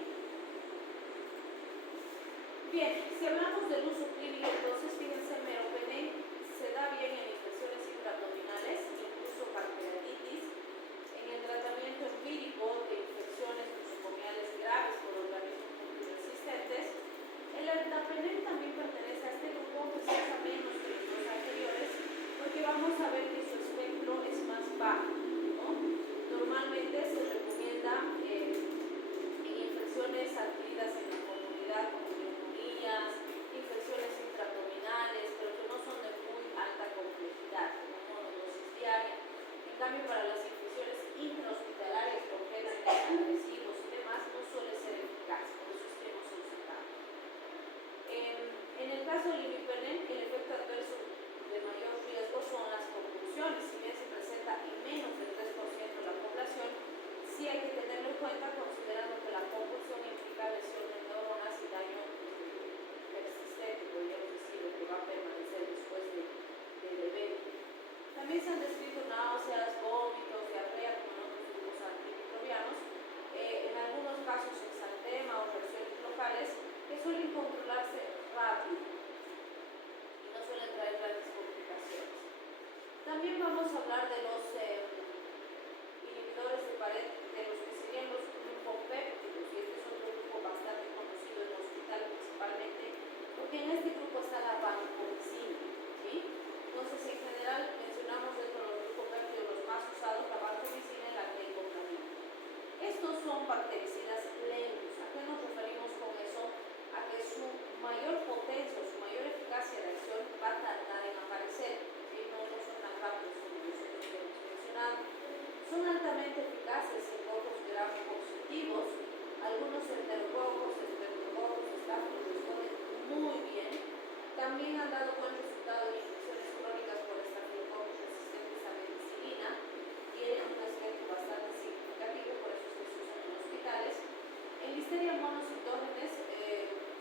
Bien, si hablamos del uso clínico, entonces fíjense, meropenem se da bien en infecciones intraabdominales, incluso pancreatitis, en el tratamiento empírico de infecciones nosocomiales graves por organismos multiresistentes. El ertapenem también pertenece a este grupo, aunque se usa menos que los anteriores, porque vamos a ver que su espectro es más bajo, ¿no? Normalmente se recomienda en infecciones adquiridas en la comunidad, como neumonías, infecciones intraabdominales, pero que no son de muy alta complejidad, como monodosis diaria. En cambio, para las infecciones intrahospitalarias por gérmenes agresivos y demás, no suele ser eficaz, por eso es que no se usa tanto. En el caso del imipenem, el efecto adverso de mayor riesgo son las convulsiones. Si bien se presenta en menos del 3% de la población, sí hay que tenerlo en cuenta, considerando que la convulsión implica lesión de neuronas y daño persistente, podríamos decir, que va a permanecer después del evento. También se han descrito náuseas, vómitos, diarrea, como en otros grupos antimicrobianos, en algunos casos exantema o reacciones locales que suelen controlarse rápido y no suelen traer grandes complicaciones. También vamos a hablar de los inhibidores de pared, de los que serían los glufopéptidos, y este es otro grupo bastante conocido en el hospital principalmente, porque en este grupo está la vancomicina, ¿sí? Entonces, en general, mencionamos dentro de los glufopéptidos los más usados, la vancomicina y la glicocalamina. Estos son bactericidas lentos. ¿A qué nos referimos con eso? A que su mayor potencia, su mayor eficacia de acción va a tardar en aparecer, ¿sí? No son tan rápidos como los otros que hemos mencionado. Son altamente eficaces en cocos gram positivos, algunos enterococos, estreptococos, estáfilos responden muy bien. También han dado buen resultado en infecciones crónicas por estafilococos resistentes a penicilina, tienen un efecto bastante significativo, por eso es que se usan en hospitales. En Listeria monocitógenes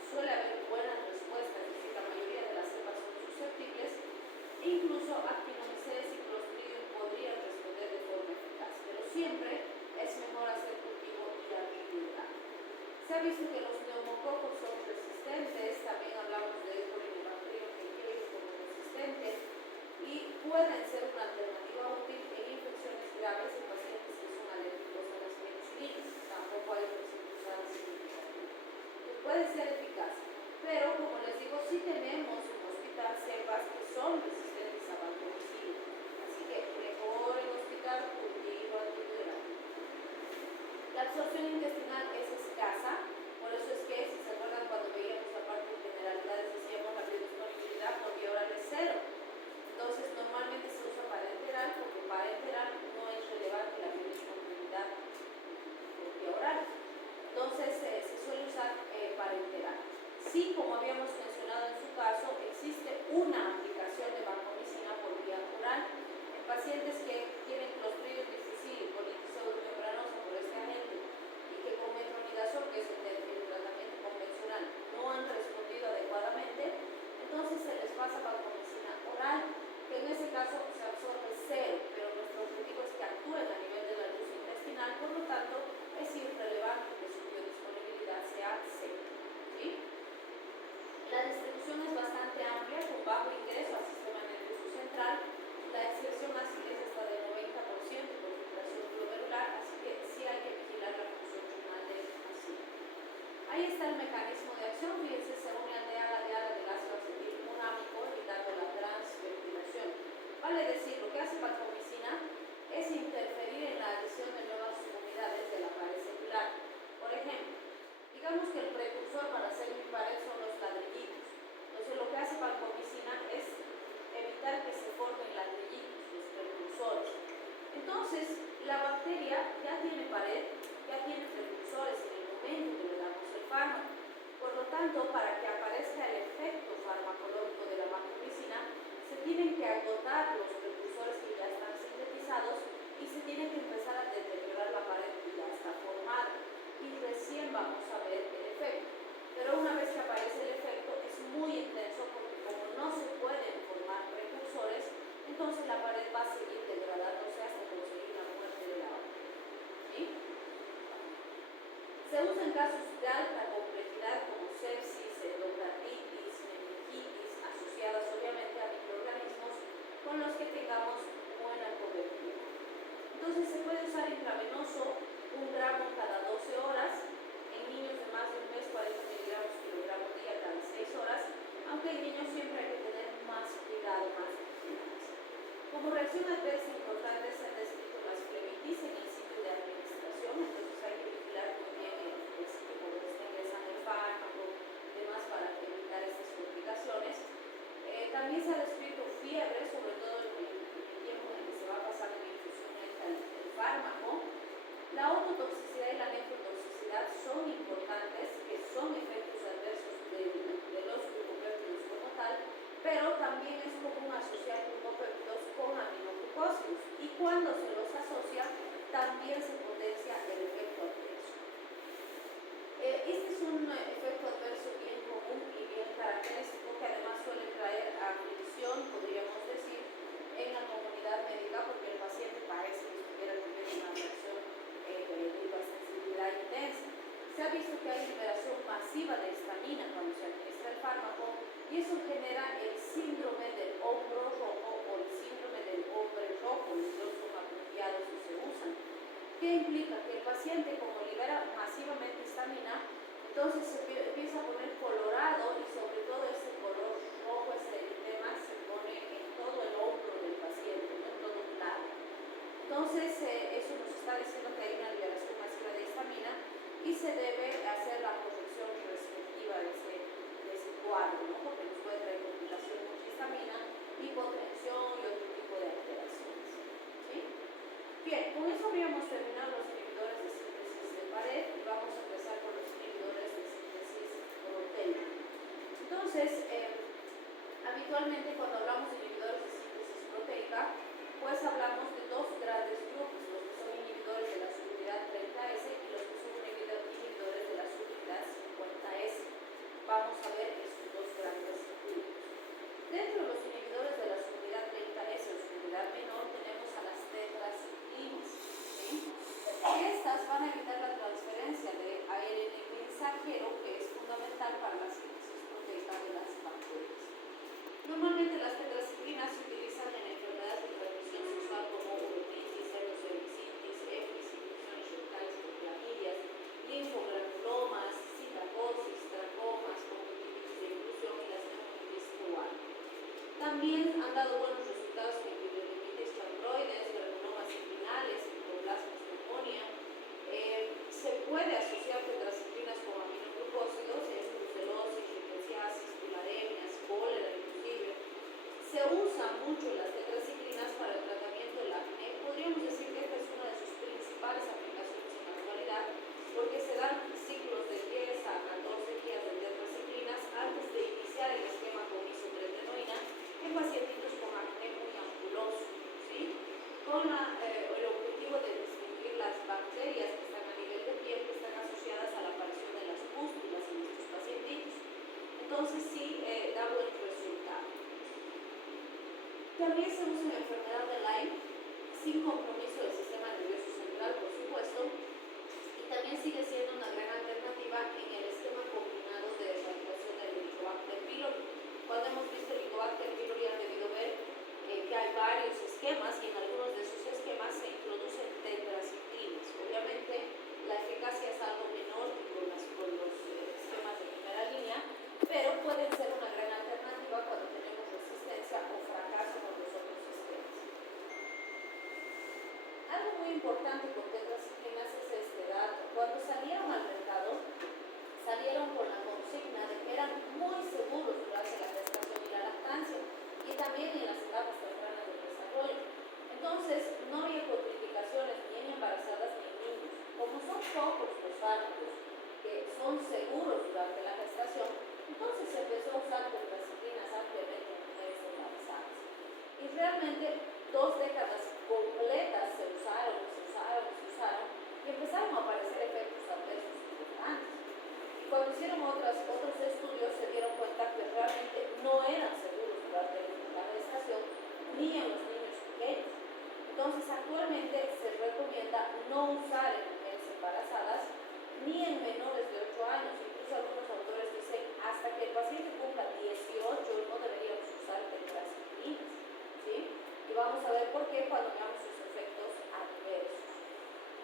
suele haber buenas respuestas, es decir, la mayoría de las cepas son susceptibles, e incluso actinomycetes y Clostridium podrían responder de forma eficaz, pero siempre es mejor hacer cultivo y habilidad. Se ha visto que los neumococos son resistentes, también hablamos de Helicobacterium, Klebsiella, como pueden ser una alternativa útil en infecciones graves en pacientes que son alérgicos a las penicilinas. Tampoco hay residuos significativos. Puede ser eficaz, pero como les digo, si tenemos en hospital cepas que son resistentes a vancomicina. Así que mejor en hospital cultivo antiviral. La absorción intestinal es escasa, por eso es que, si se acuerdan cuando veíamos la parte de generalidades, decíamos la biodisponibilidad por vía oral es cero. Entonces, normalmente se usa parenteral porque parenteral no es relevante la biodisponibilidad por vía oral. Entonces, se suele usar parenteral. Sí, como habíamos mencionado en su caso, existe una aplicación de vancomicina por vía oral en pacientes que tienen clostridium difficile y colitis pseudomembranosa por este agente y que con metronidazol, que es el tratamiento convencional, no han respondido adecuadamente. Entonces se les pasa vancomicina oral, que en ese caso se absorbe cero, pero nuestro objetivo es que actúen a nivel de la luz intestinal, por lo tanto es irrelevante que su biodisponibilidad sea cero. ¿Sí? La distribución es bastante amplia, con bajo ingreso al sistema nervioso central. La excreción así es hasta del 90% por filtración glomerular, así que sí hay que vigilar la función renal del paciente. Ahí está el mecanismo de acción. Fíjense, se une aldeada del ácido acetilmonámico, evitando la transvertinación. Vale decir, lo que hace vancomicina es interferir en la adición de nuevas unidades de la pared celular. Por ejemplo, digamos que el precursor para hacer mi pared son los ladrillitos. Entonces, lo que hace vancomicina es evitar que se formen ladrillitos, los precursores. Entonces, la bacteria ya tiene pared, ya tiene precursores en el momento que le damos el fármaco. Por lo tanto, para que aparezca el efecto farmacológico de la vancomicina, se tienen que agotar los precursores que ya están sintetizados y se tiene que empezar a deteriorar la pared que ya está formada. Y recién vamos a ver el efecto. Pero una vez que aparece el efecto es muy intenso porque como no se pueden formar precursores, entonces la pared va a seguir degradándose hasta conseguir la muerte de la bacteria. ¿Sí? Se usa en casos de alta complejidad como sepsis, endocarditis, meningitis, asociadas obviamente a microorganismos con los que tengamos buena cobertura. Entonces se puede usar intravenoso 1 gramo cada 12 horas, en niños de más de un mes 40 miligramos kilogramo día cada 6 horas, aunque en niños siempre hay que tener más cuidado, más vigilancia. Como reacción adversa importante se han descrito las flebitis en el sitio de administración, entonces hay que vigilar muy bien el sitio por donde está ingresando el fármaco y demás para evitar estas complicaciones. También se ha descrito fiebre, sobre todo en el tiempo en el que se va a pasar la infusión el fármaco. La ototoxicidad y la nefrotoxicidad son importantes, que son efectos adversos de los glucopéptidos como tal, pero también es común asociar glucopéptidos con aminoglucósidos y cuando se los asocia también se potencia el efecto adverso. Este es un efecto adverso bien común y bien característico que además suele traer aflicción, podríamos decir, en la comunidad médica porque el paciente parece que estuviera teniendo una reacción de hipersensibilidad intensa. Se ha visto que hay liberación masiva de histamina cuando se administra el fármaco y eso genera el síndrome del hombro rojo o el síndrome del hombre rojo, los dos son abreviados y se usan, que También han dado buenos resultados en epididimitis chondroides, granulomas inguinales, citoplasmas pneumonia. Se puede asociar tetracitrinas con aminoglucósidos, es brucelosis, rickettsiosis, tularemias, cólera inclusive. Se usa mucho las tetracitrinas para el tratamiento del acné. Podríamos decir que esta es una de sus principales aplicaciones en la actualidad, porque se dan ciclos de 10 a 14 días de tetracitrinas antes de iniciar el esquema con isotretinoína en pacientitos con acné muy ampuloso, ¿sí? Con el objetivo de distinguir las bacterias que están a nivel de piel, que están asociadas a la aparición de las pústulas en estos pacientitos. Entonces sí, da buen resultado. También se usa en la enfermedad de Lyme, sin compromiso del sistema nervioso central, por supuesto, y también sigue siendo una gran alternativa en el esquema combinado de erradicación del Helicobacter pylori. Cuando hemos visto el Helicobacter pylori han debido ver que hay varios esquemas y en algunos de esos esquemas se introducen tetracitrinas. Obviamente la eficacia es algo menor que con los esquemas de primera línea, pero pueden ser una gran alternativa cuando tenemos resistencia o fracaso con los otros esquemas. Algo muy importante con tetracitrinas es este dato. Cuando salieron al mercado, salieron con la consigna de que eran muy seguros durante la gestación y la lactancia y también en las etapas tempranas del desarrollo. Entonces, no había contraindicaciones ni en embarazadas ni en niños. Como son pocos los fármacos que son seguros durante la gestación, entonces se empezó a usar tetracitrinas ampliamente en mujeres embarazadas. Y realmente 2 décadas completas se usaron y empezaron a aparecer efectos adversos importantes. Y cuando hicieron otros estudios se dieron cuenta que realmente no eran seguros durante la gestación ni en los niños pequeños. Entonces actualmente se recomienda no usar en mujeres embarazadas ni en menores de 8 años. Incluso algunos autores dicen hasta que el paciente cumpla 18 no deberíamos usar tetracitrinas, ¿sí? Y vamos a ver por qué cuando veamos sus efectos adversos.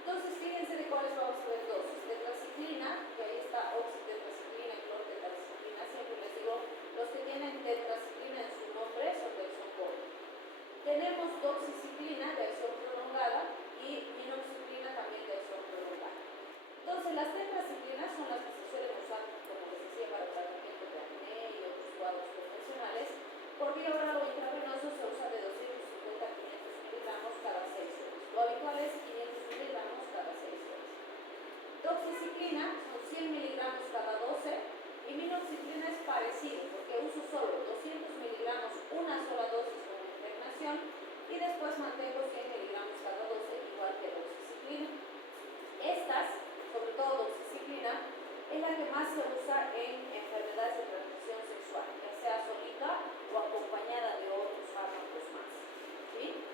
Entonces fíjense de cuáles vamos a ver dosis. Tetracitrina, que ahí está oxitetracitrina y clortetracitrina. Siempre les digo, los que tienen tetracitrina en su nombre son de acción corta. Tenemos doxiciclina de acción prolongada y minoxiclina también de acción prolongada. Entonces las tetracitrinas son las que se suelen usar, como les decía, para el tratamiento de acné y otros cuadros convencionales. Por vía oral o intravenoso se usa de 250 a 500 miligramos cada 6 horas. Lo habitual es 500 miligramos cada 6 horas. Doxiciclina son 100 miligramos cada 12 y minoxiclina es parecido porque uso solo 200 miligramos una sola dosis con impregnación y después mantengo 100 miligramos cada 12 igual que doxiciclina. Estas, sobre todo doxiciclina, es la que más se usa en enfermedades de transmisión sexual, ya sea solita o acompañada de otros fármacos más, ¿sí?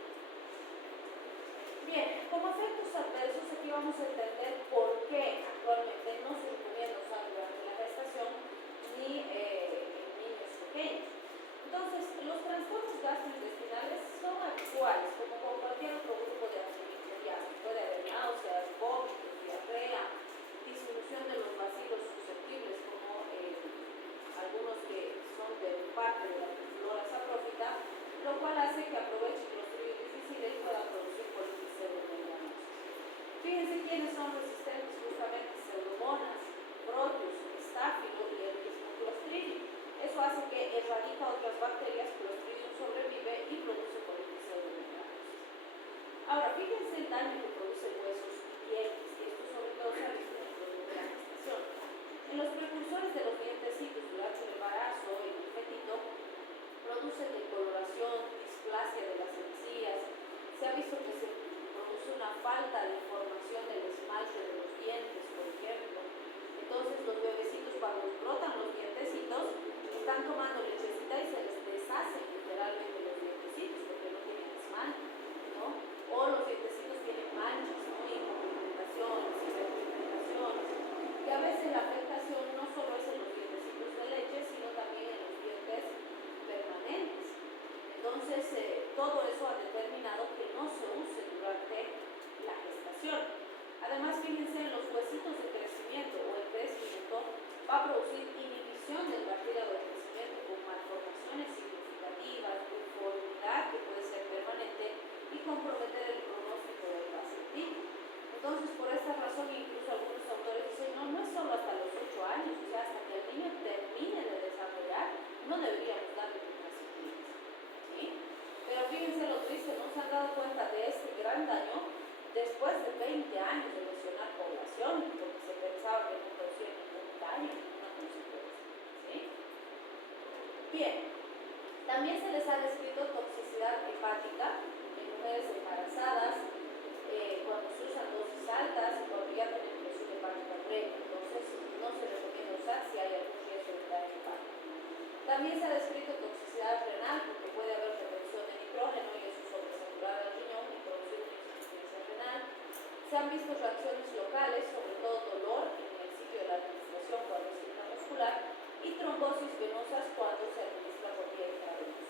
Bien, como efectos adversos aquí vamos a entender por qué actualmente no se recomienda usar durante la gestación ni en niños pequeños. Entonces, los trastornos gastrointestinales son actuales, como con cualquier otro grupo de antimicrobianos. Puede haber náuseas, vómitos, diarrea, disminución de los bacilos susceptibles, como algunos que son de parte de la flora saprófita, lo cual hace que aproveche el clostridio difícil y pueda producir colitis pseudomembranosa. Fíjense quiénes son resistentes justamente: pseudomonas, proteus, estáfilo y el mismo clostridio. Eso hace que erradica otras bacterias, clostridium sobrevive y produce colitis pseudomembranosa. Ahora, fíjense el daño que produce huesos y pieles, y esto sobre todo se ha visto en el producto de la gestación. En los precursores de los dientecitos durante el embarazo y el fetito, produce decoloración, displasia de las encías. Se ha visto que se produce una falta de formación del esmalte de los dientes, por ejemplo. Entonces los bebecitos, cuando brotan los dientecitos, están tomando lechecita y se les deshacen literalmente los dientecitos porque no tienen esmalte, ¿no? O los dientecitos tienen manchas, ¿no? Hiperpigmentaciones, hiperpigmentaciones. Y a veces la afectación no solo es en los dientecitos de leche, sino también en los dientes permanentes. Entonces, todo eso ha determinado que no se use durante la gestación. Además, fíjense, en los huesitos de crecimiento o el crecimiento va a producir inhibición del cartílago de crecimiento con malformaciones significativas, cuenta de este gran daño después de 20 años de lesionar población, porque se pensaba que no producía ningún daño, ninguna consecuencia. ¿Sí? Bien, también se les ha descrito toxicidad hepática en mujeres embarazadas, cuando se usan dosis altas y cuando ya tienen presión hepática previa. Entonces, no se recomienda usar si hay algún riesgo de daño hepático. También se ha descrito toxicidad renal, porque puede haber retención de nitrógeno y eso sobresaturar el riñón y producir una insuficiencia renal. Se han visto reacciones locales, sobre todo dolor en el sitio de la administración cuando es intramuscular y trombosis venosas cuando se administra por vía intravenosa.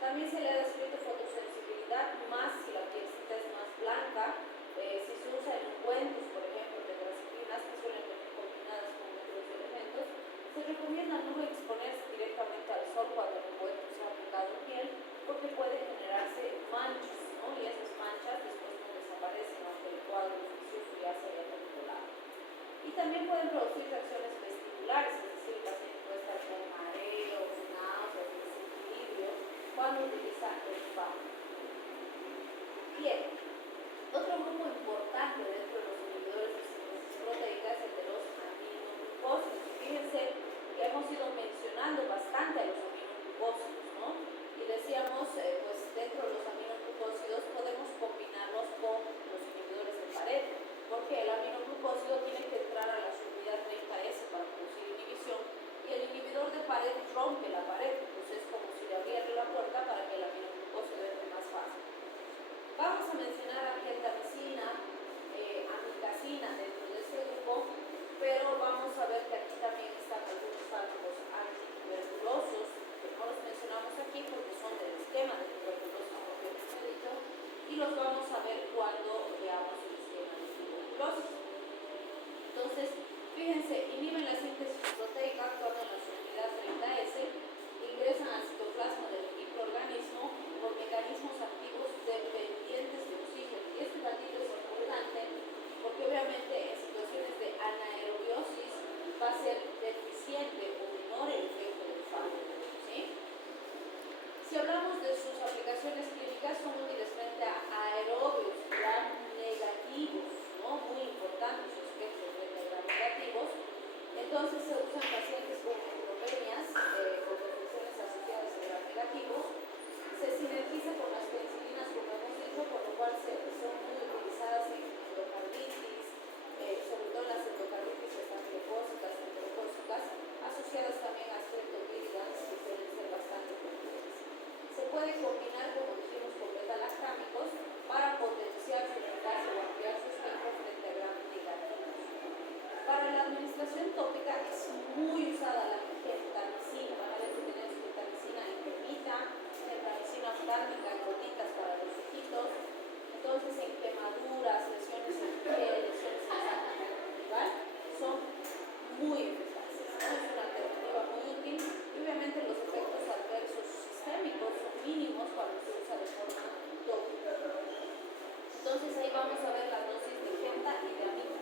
También se le ha descrito fotosensibilidad, más si la pielcita es más blanca, si se usa en ungüentos, por ejemplo, tetracicrinas que suelen venir combinadas con otros elementos. Se recomienda no exponerse directamente al sol cuando el ungüento se ha aplicado en piel, porque puede generarse manchas, ¿no? Y esas manchas después no desaparecen aunque el cuadro infeccioso ya se haya controlado. Y también pueden producir reacciones vesticulares, es decir, el paciente puede estar con mareos, náuseas, desequilibrio cuando utiliza el fármaco. Bien, otro grupo importante dentro de los inhibidores de síntesis proteica es el de los aminoglucósidos. Fíjense que hemos ido mencionando bastante a los aminoglucósidos, ¿no? Y decíamos, pues dentro de los aminoglucósidos podemos combinarlos con los inhibidores de pared, porque el aminoglucósido tiene que entrar a la subunidad 30S para producir inhibición y el inhibidor de pared rompe la pared, entonces es como si le abriera la puerta para que el aminoglucósido entre más fácil. Vamos a mencionar a gentamicina, amicacina dentro de este grupo, pero vamos a ver que aquí también están algunos fármacos antituberculosos que no los mencionamos aquí porque son del esquema de tuberculosis propiamente dicho, y los vamos a ver cuando veamos el esquema de tuberculosis. Entonces, fíjense, inhiben la síntesis proteica actuando en la subunidad 30S, ingresan al citoplasma del microorganismo por mecanismos activos dependientes de oxígeno. Y este datito es importante porque obviamente en situaciones de anaerobiosis va a ser deficiente o menor el efecto del fármaco. ¿Sí? Si hablamos de sus aplicaciones clínicas, son útiles frente a aerobios gram negativos, ¿no? Muy importantes los efectos frente a gram negativos. Entonces se usan pacientes con neutropenias, con infecciones asociadas a gram negativos. Se sinergiza con las penicilinas, como hemos dicho, por lo cual son muy utilizadas en endocarditis, sobre todo las endocarditis estafilococcicas, enterocócicas, asociadas también a streptobirans, que suelen ser bastante frecuentes. Se puede combinar, como dijimos, con beta-lactámicos para potenciar su eficacia o ampliar su efecto frente a gram negativos. Para la administración tópica es muy usada la gentamicina. Van a ver que tenemos gentamicina en cremita, gentamicina oftálmica en gotitas para los ojitos. Entonces, en quemaduras, lesiones en piel, lesiones en saco conjuntival, son muy eficaces. Es una alternativa muy útil y obviamente los efectos adversos sistémicos son mínimos cuando se usa de forma tópica. Entonces, ahí vamos a ver las dosis de genta y de amigo.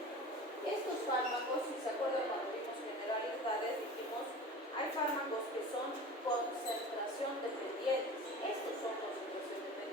Estos fármacos, si se acuerdan cuando vimos generalidades, dijimos, hay fármacos que son concentración dependientes. Estos son concentración dependientes.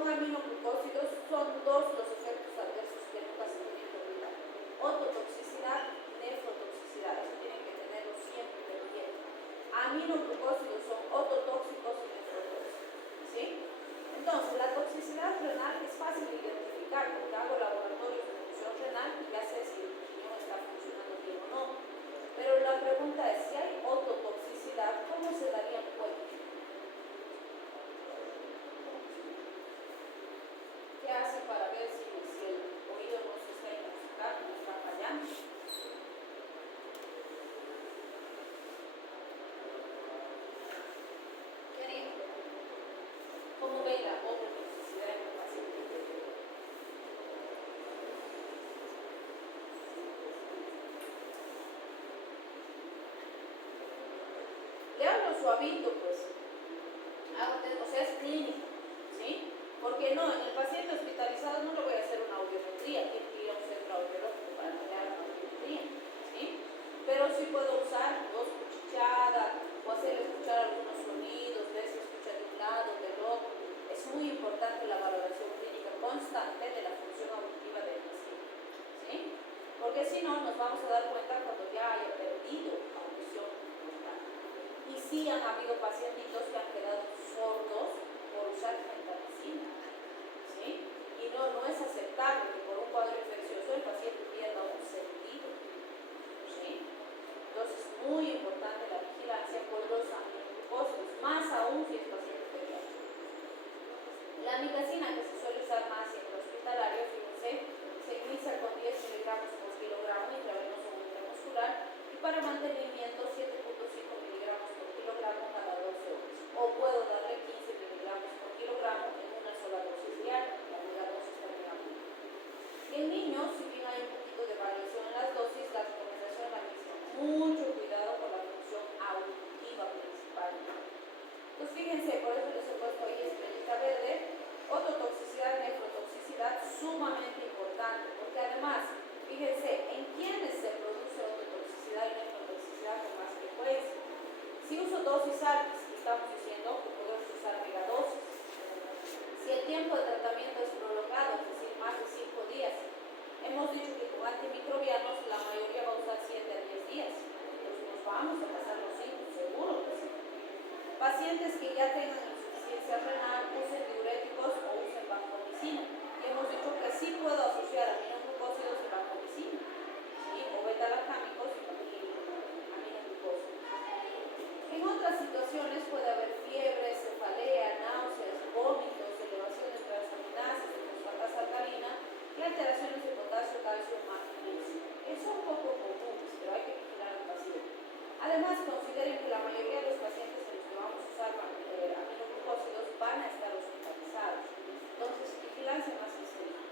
con aminoglucósidos son dos los efectos adversos que nunca se tienen que olvidar. Ototoxicidad, nefrotoxicidad, eso tienen que tenerlo siempre pendiente. Aminoglucósidos son ototóxicos y nefrotóxicos, ¿sí? Entonces, la toxicidad renal es fácil de identificar porque hago laboratorios de función renal y ya sé si el riñón está funcionando bien o no. Pero la pregunta es, si hay ototoxicidad, ¿cómo se darían cuenta? ¿Qué hace para ver si el oído no se está intoxicando, no está fallando? ¿Qué digo? ¿Cómo ve la ototoxicidad en el paciente? Le hablo suavito, pues. O sea, es clínico, ¿sí? Porque no, en el paciente hospitalizado no le voy a hacer una audiometría, tiene que ir a un centro audiológico para que le haga una audiometría, ¿sí? Pero sí puedo usar voz cuchicheada o hacerle escuchar algunos sonidos, ver si escucha de un lado, del otro. Es muy importante la valoración clínica constante de la función auditiva del paciente, ¿sí? Porque si no, nos vamos a dar cuenta cuando ya haya perdido audición total. Y sí han habido pacientitos que han quedado sordos por usar gentamicina, ¿sí? Y no es aceptable que por un cuadro infeccioso el paciente pierda un sentido, ¿sí? Entonces, muy importante la vigilancia con los aminoglucósidos, más aún si es paciente pediátrico. La amigdacina que se suele usar más en el hospitalario, fíjense, se inicia con 10 miligramos por kilogramo intravenoso o intramuscular y para mantenimiento 7.5 miligramos por kilogramo cada 12 horas. O puedo darle 15 miligramos por kilogramo en una sola dosis diaria, la megadosis terminal. Y en niños, si bien hay un poquito de variación en las dosis, la recomendación es la misma. Mucho cuidado con la función auditiva principal. Entonces fíjense, por eso les he puesto ahí estrellita verde, ototoxicidad, nefrotoxicidad, sumamente importante, porque además, fíjense, en quienes se produce ototoxicidad y nefrotoxicidad con más frecuencia. Si uso dosis altas, estamos diciendo que podemos usar megadosis. Si el tiempo de tratamiento es prolongado, es decir, más de 5 días, hemos dicho que con antimicrobianos la mayoría va a usar 7 a 10 días. Entonces nos vamos a pasar los 5, seguro que sí. Pacientes que ya tengan insuficiencia renal, usen diuréticos o usen vancomicina. Y hemos dicho que sí puedo asociar aminoglucósidos y vancomicina, ¿sí? O beta-lactámicos y aminoglucósidos. En otras situaciones puede haber fiebre, cefalea, náuseas, vómitos, elevaciones de transaminasas, de fosfatasa alcalina y alteraciones de potasio, calcio, magnesio. Son un poco comunes, pero hay que vigilar al paciente. Además, consideren que la mayoría de los pacientes en los que vamos a usar aminoglucósidos van a estar hospitalizados. Entonces, vigilancia más estricta.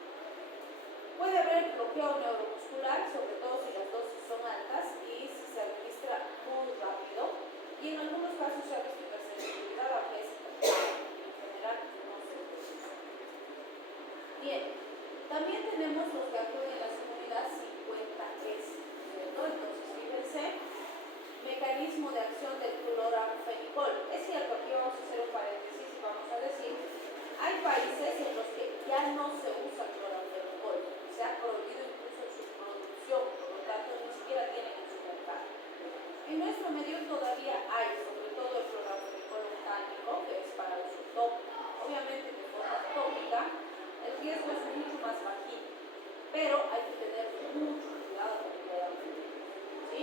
Puede haber bloqueo neuromuscular, sobre todo si las dosis son altas y si se administra muy rápido. Y en algunos casos se ha visto hipersensibilidad a que es en general no se necesita. Bien, también tenemos los que actúan en la subunidad 50S, ¿cierto? Entonces, fíjense, mecanismo de acción del cloramfenicol. Es cierto, aquí vamos a hacer un paréntesis y vamos a decir, hay países en los que ya no se usa cloramfenicol, se ha prohibido incluso su producción, por lo tanto ni siquiera tienen en su mercado. En nuestro medio todavía hay, sobre todo el cloramfenicol oncálico, que es para uso tópico. Obviamente de forma tópica el riesgo es mucho más bajito, pero hay que tener mucho cuidado con el cloramfenicol, ¿sí?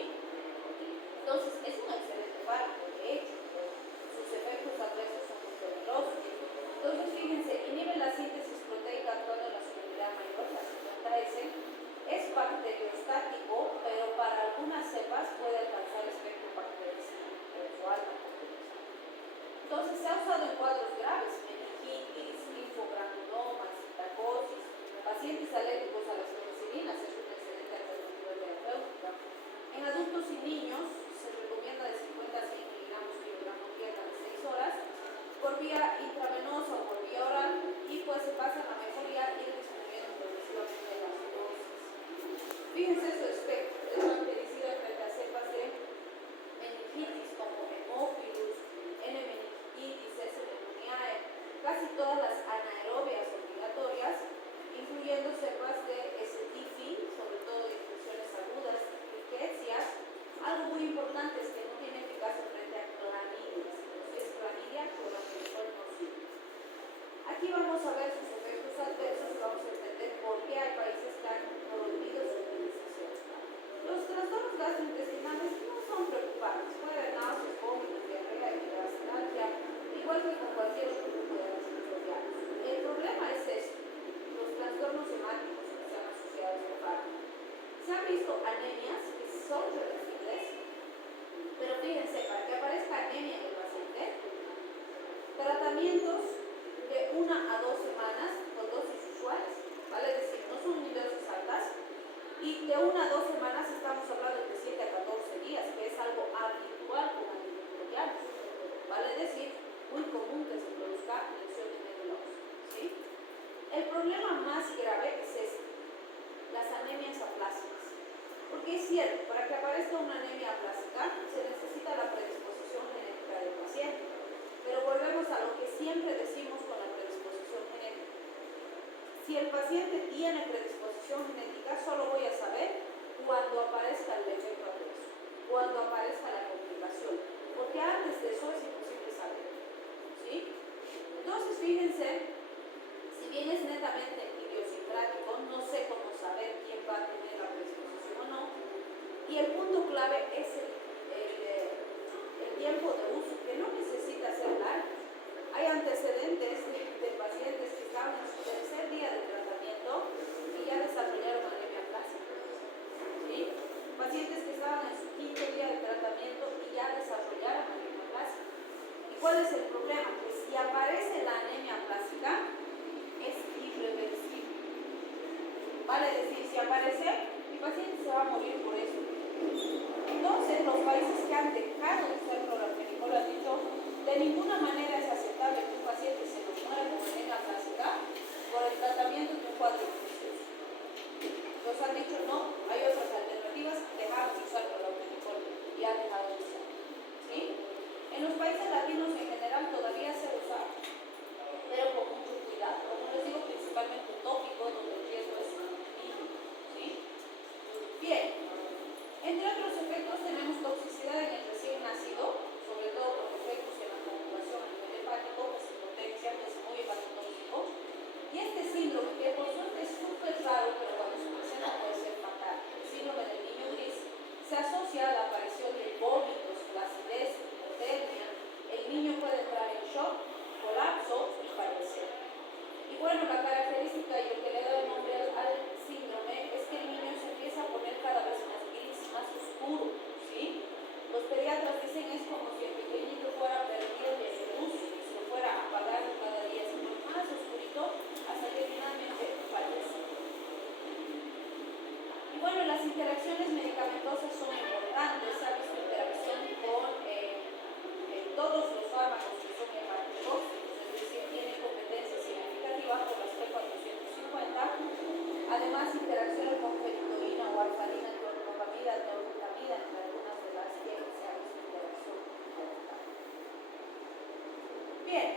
Entonces es un excelente fármaco, de hecho, pero sus efectos adversos son muy peligrosos. Entonces fíjense, inhibe la síntesis proteica actuando en la solubilidad mayor, la 50S, es bacteriostático, pero para algunas cepas puede alcanzar espectro bactericida, pero su alta bactericida. Entonces se ha usado en cuadros graves, meningitis, linfogranulomas, citacosis, pacientes alérgicos a las penicilinas, es una excelente alternativa terapéutica. En adultos y niños se recomienda de 50 a 100 miligramos kilogramo diaria de 6 horas por vía intravenosa o por vía oral y pues se basa en la mejoría y el disminuyendo progresivamente de las dosis. Fíjense su espectro, es bactericida frente a cepas de meningitis como Haemophilus, N. meningitis, S. pneumoniae, casi todas las anaerobias vamos a ver sus efectos adversos y vamos a entender por qué hay países que han prohibido su utilización. Los trastornos gastrointestinales no son preocupantes, puede haber náuseas, vómitos, diarrea, hiperalgia, igual que con cualquier otro grupo de antimicrobianos. El problema es esto, los trastornos hemáticos que se han asociado a este fármaco. Se han visto anemias que son reversibles, pero fíjense, para que aparezca anemia en el paciente, tratamientos de 1 a 2 semanas con dosis usuales, ¿vale? Es decir, no son ni dosis altas, y de 1 a 2 semanas estamos hablando de 7 a 14 días, que es algo habitual con antimicrobianos, ¿vale? Es decir, muy común que se produzca lesión de médula ósea, ¿sí? El problema más grave es este, las anemias aplásicas. Porque es cierto, para que aparezca una anemia aplásica se necesita la predisposición genética del paciente. Pero volvemos a lo que siempre decimos con la predisposición genética. Si el paciente tiene predisposición genética, solo voy a saber cuando aparezca el efecto adverso, cuando aparezca la complicación, porque antes de eso es imposible saber, ¿sí? Entonces, fíjense, si bien es netamente idiosincrático, no sé cómo saber quién va a tener la predisposición o no, y el punto clave es el tiempo de uso, que no necesita ser largo. Hay antecedentes de pacientes que estaban en su tercer día de tratamiento y ya desarrollaron anemia plástica, ¿sí? Pacientes que estaban en su quinto día de tratamiento y ya desarrollaron anemia plástica. ¿Y cuál es el problema? Que si aparece la anemia plástica, es irreversible. Vale decir, si aparece, mi paciente se va a morir por eso. Entonces, los países que han dejado de usar clorafenicol han dicho, de ninguna manera es aceptable que un paciente se nos muera con anemia plástica por el tratamiento de un cuadro infeccioso. Nos han dicho, no, hay otras alternativas, dejamos de usar clorafenicol y han dejado de usar, ¿sí? En los países latinos en general todavía se usa, pero con mucho cuidado. Como les digo, principalmente tópico, donde el riesgo es mínimo, ¿sí? Bien, entre otros efectos tenemos toxicidad en el recién nacido, sobre todo por efectos en la coagulación a nivel hepático, que es hipotencia, que es muy hepatotóxico. Y este síndrome, que por suerte es súper raro, pero cuando se presenta puede ser fatal, el síndrome del niño gris, se asocia a la aparición de vómitos, flacidez, hipotermia. El niño puede entrar en shock, colapso y fallecer. Y bueno, la característica y lo que le da el nombre al síndrome es que el niño se empieza a poner cada vez más gris, más oscuro, ¿sí? Los pediatras dicen es como si el pequeñito fuera perdiendo su luz y se fuera apagando cada día, se pone más oscurito hasta que finalmente fallece. Y bueno, las interacciones medicamentosas son importantes. Se ha visto interacción con todos los fármacos que son hepáticos, es decir, tienen competencia significativa con las P450. Además, interacciones con fenitoína o warfarina, clorpropamida, neorbutamida, entre algunas de las que se ha visto interacción. Bien,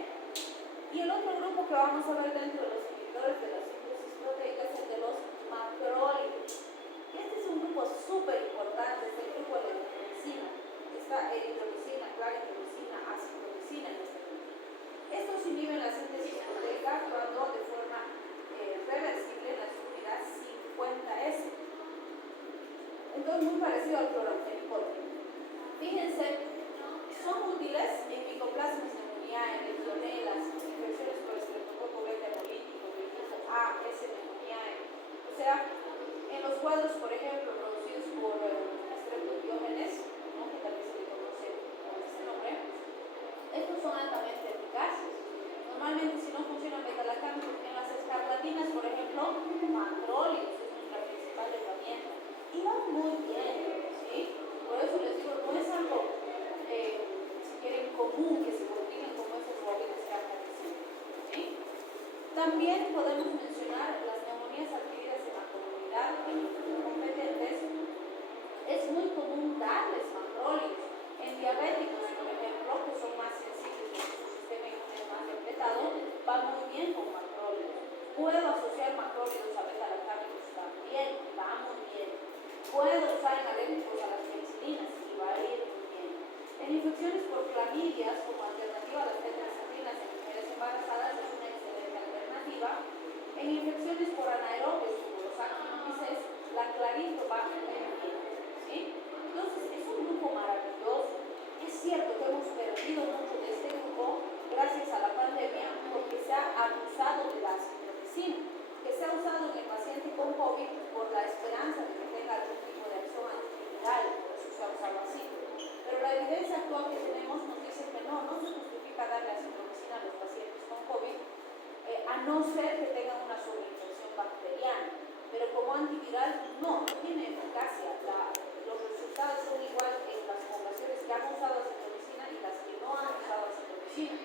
y el otro grupo que vamos a ver dentro de los inhibidores de la síntesis proteica es el de los macrólidos. Y este es un grupo súper importante, es el grupo de la eritromicina. Está eritromicina, claritromicina, acitromicina en este grupo. Estos inhiben la síntesis proteica actuando de forma reversible en la subunidad 50S. Entonces, muy parecido al clorafenicol. Fíjense, son útiles en micoplasmas pneumoniae, en legionelas, infecciones por estreptococo beta hemolítico, del tipo A, S pneumoniae. O sea, en los cuadros, por ejemplo, producidos por estreptobiógenes, ¿no? Que también se le conoce con este nombre, estos son altamente eficaces. Normalmente, si no funcionan beta-lactámicos, en las escarlatinas, por ejemplo, macrólidos es nuestra principal herramienta. Y van muy bien, ¿sí? Por eso les digo, no es algo, si quieren, común que se combinen como esos móviles que han aparecido, ¿sí? También podemos mencionar las neumonías adquiridas en la comunidad, en los competentes. Es muy común darles macrólidos. En diabéticos, por ejemplo, que son más sensibles, su sistema inmune es más depletado, va muy bien con macrólidos. Puedo asociar macrólidos a beta-lactámicos también, va muy bien. Puedo usar en alérgicos a las penicilinas y va a ir muy bien. En infecciones por clamidias, como alternativa a las tetracyclinas en mujeres embarazadas, es una excelente alternativa. En infecciones por anaerobios, como los actinomyces, la clarito va muy bien, ¿sí? Entonces, es un grupo maravilloso. Es cierto que hemos perdido mucho de este grupo gracias a la pandemia porque se ha abusado de la acitromicina, que se ha usado en el paciente con COVID por la esperanza de que tenga algún tipo de acción antiviral, por eso se ha usado así. Pero la evidencia actual que tenemos nos dice que no se justifica darle acitromicina a los pacientes con COVID, a no ser que tengan una sobreinfección bacteriana. Pero como antiviral no tiene eficacia. Los resultados son igual en las poblaciones que han usado acitromicina y las que no han usado acitromicina.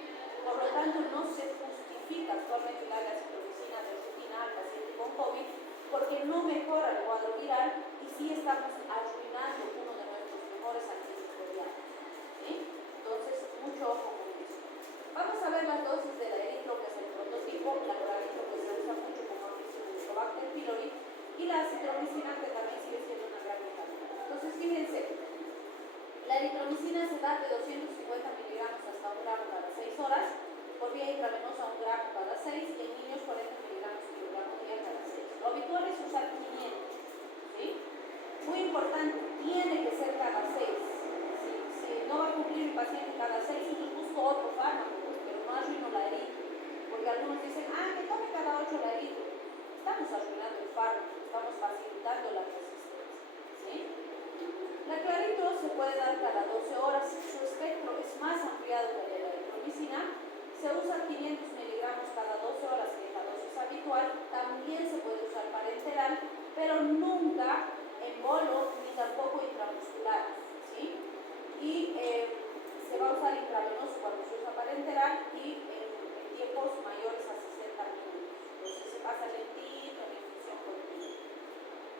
Por lo tanto, no se justifica actualmente darle acitromicina de rutina al paciente con COVID porque no mejora el cuadro viral y sí estamos arruinando uno de nuestros mejores antimicrobianos. ¿Sí? Entonces, mucho ojo con eso. Vamos a ver las dosis de la eritro, que es el prototipo, la cloravitro, que se usa mucho como Helicobacter pylori, y la acitromicina, que también sigue siendo una gran vitamina. Entonces, fíjense, la eritromicina se da de 250 miligramos hasta 1 gramo cada 6 horas, por vía intravenosa 1 gramo cada 6, y en niños 40 miligramos por gramo día cada 6. Lo habitual es usar 500, ¿sí? Muy importante, tiene que ser cada 6. Si no va a cumplir el paciente cada 6, entonces busco otro fármaco, pero no arruino la eritro, porque algunos dicen, que tome cada 8 la eritro. Estamos arruinando el fármaco, estamos facilitando la resistencia, ¿sí? La clarito se puede dar cada 12 horas, su espectro es más ampliado que el de la eritromicina, se usa 500 miligramos cada 12 horas, que es la dosis habitual, también se puede usar parenteral, pero nunca en bolo ni tampoco intramuscular, ¿sí? Y se va a usar intravenoso cuando se usa parenteral y en tiempos mayores a 60 minutos. Entonces se pasa lentito en infusión continua.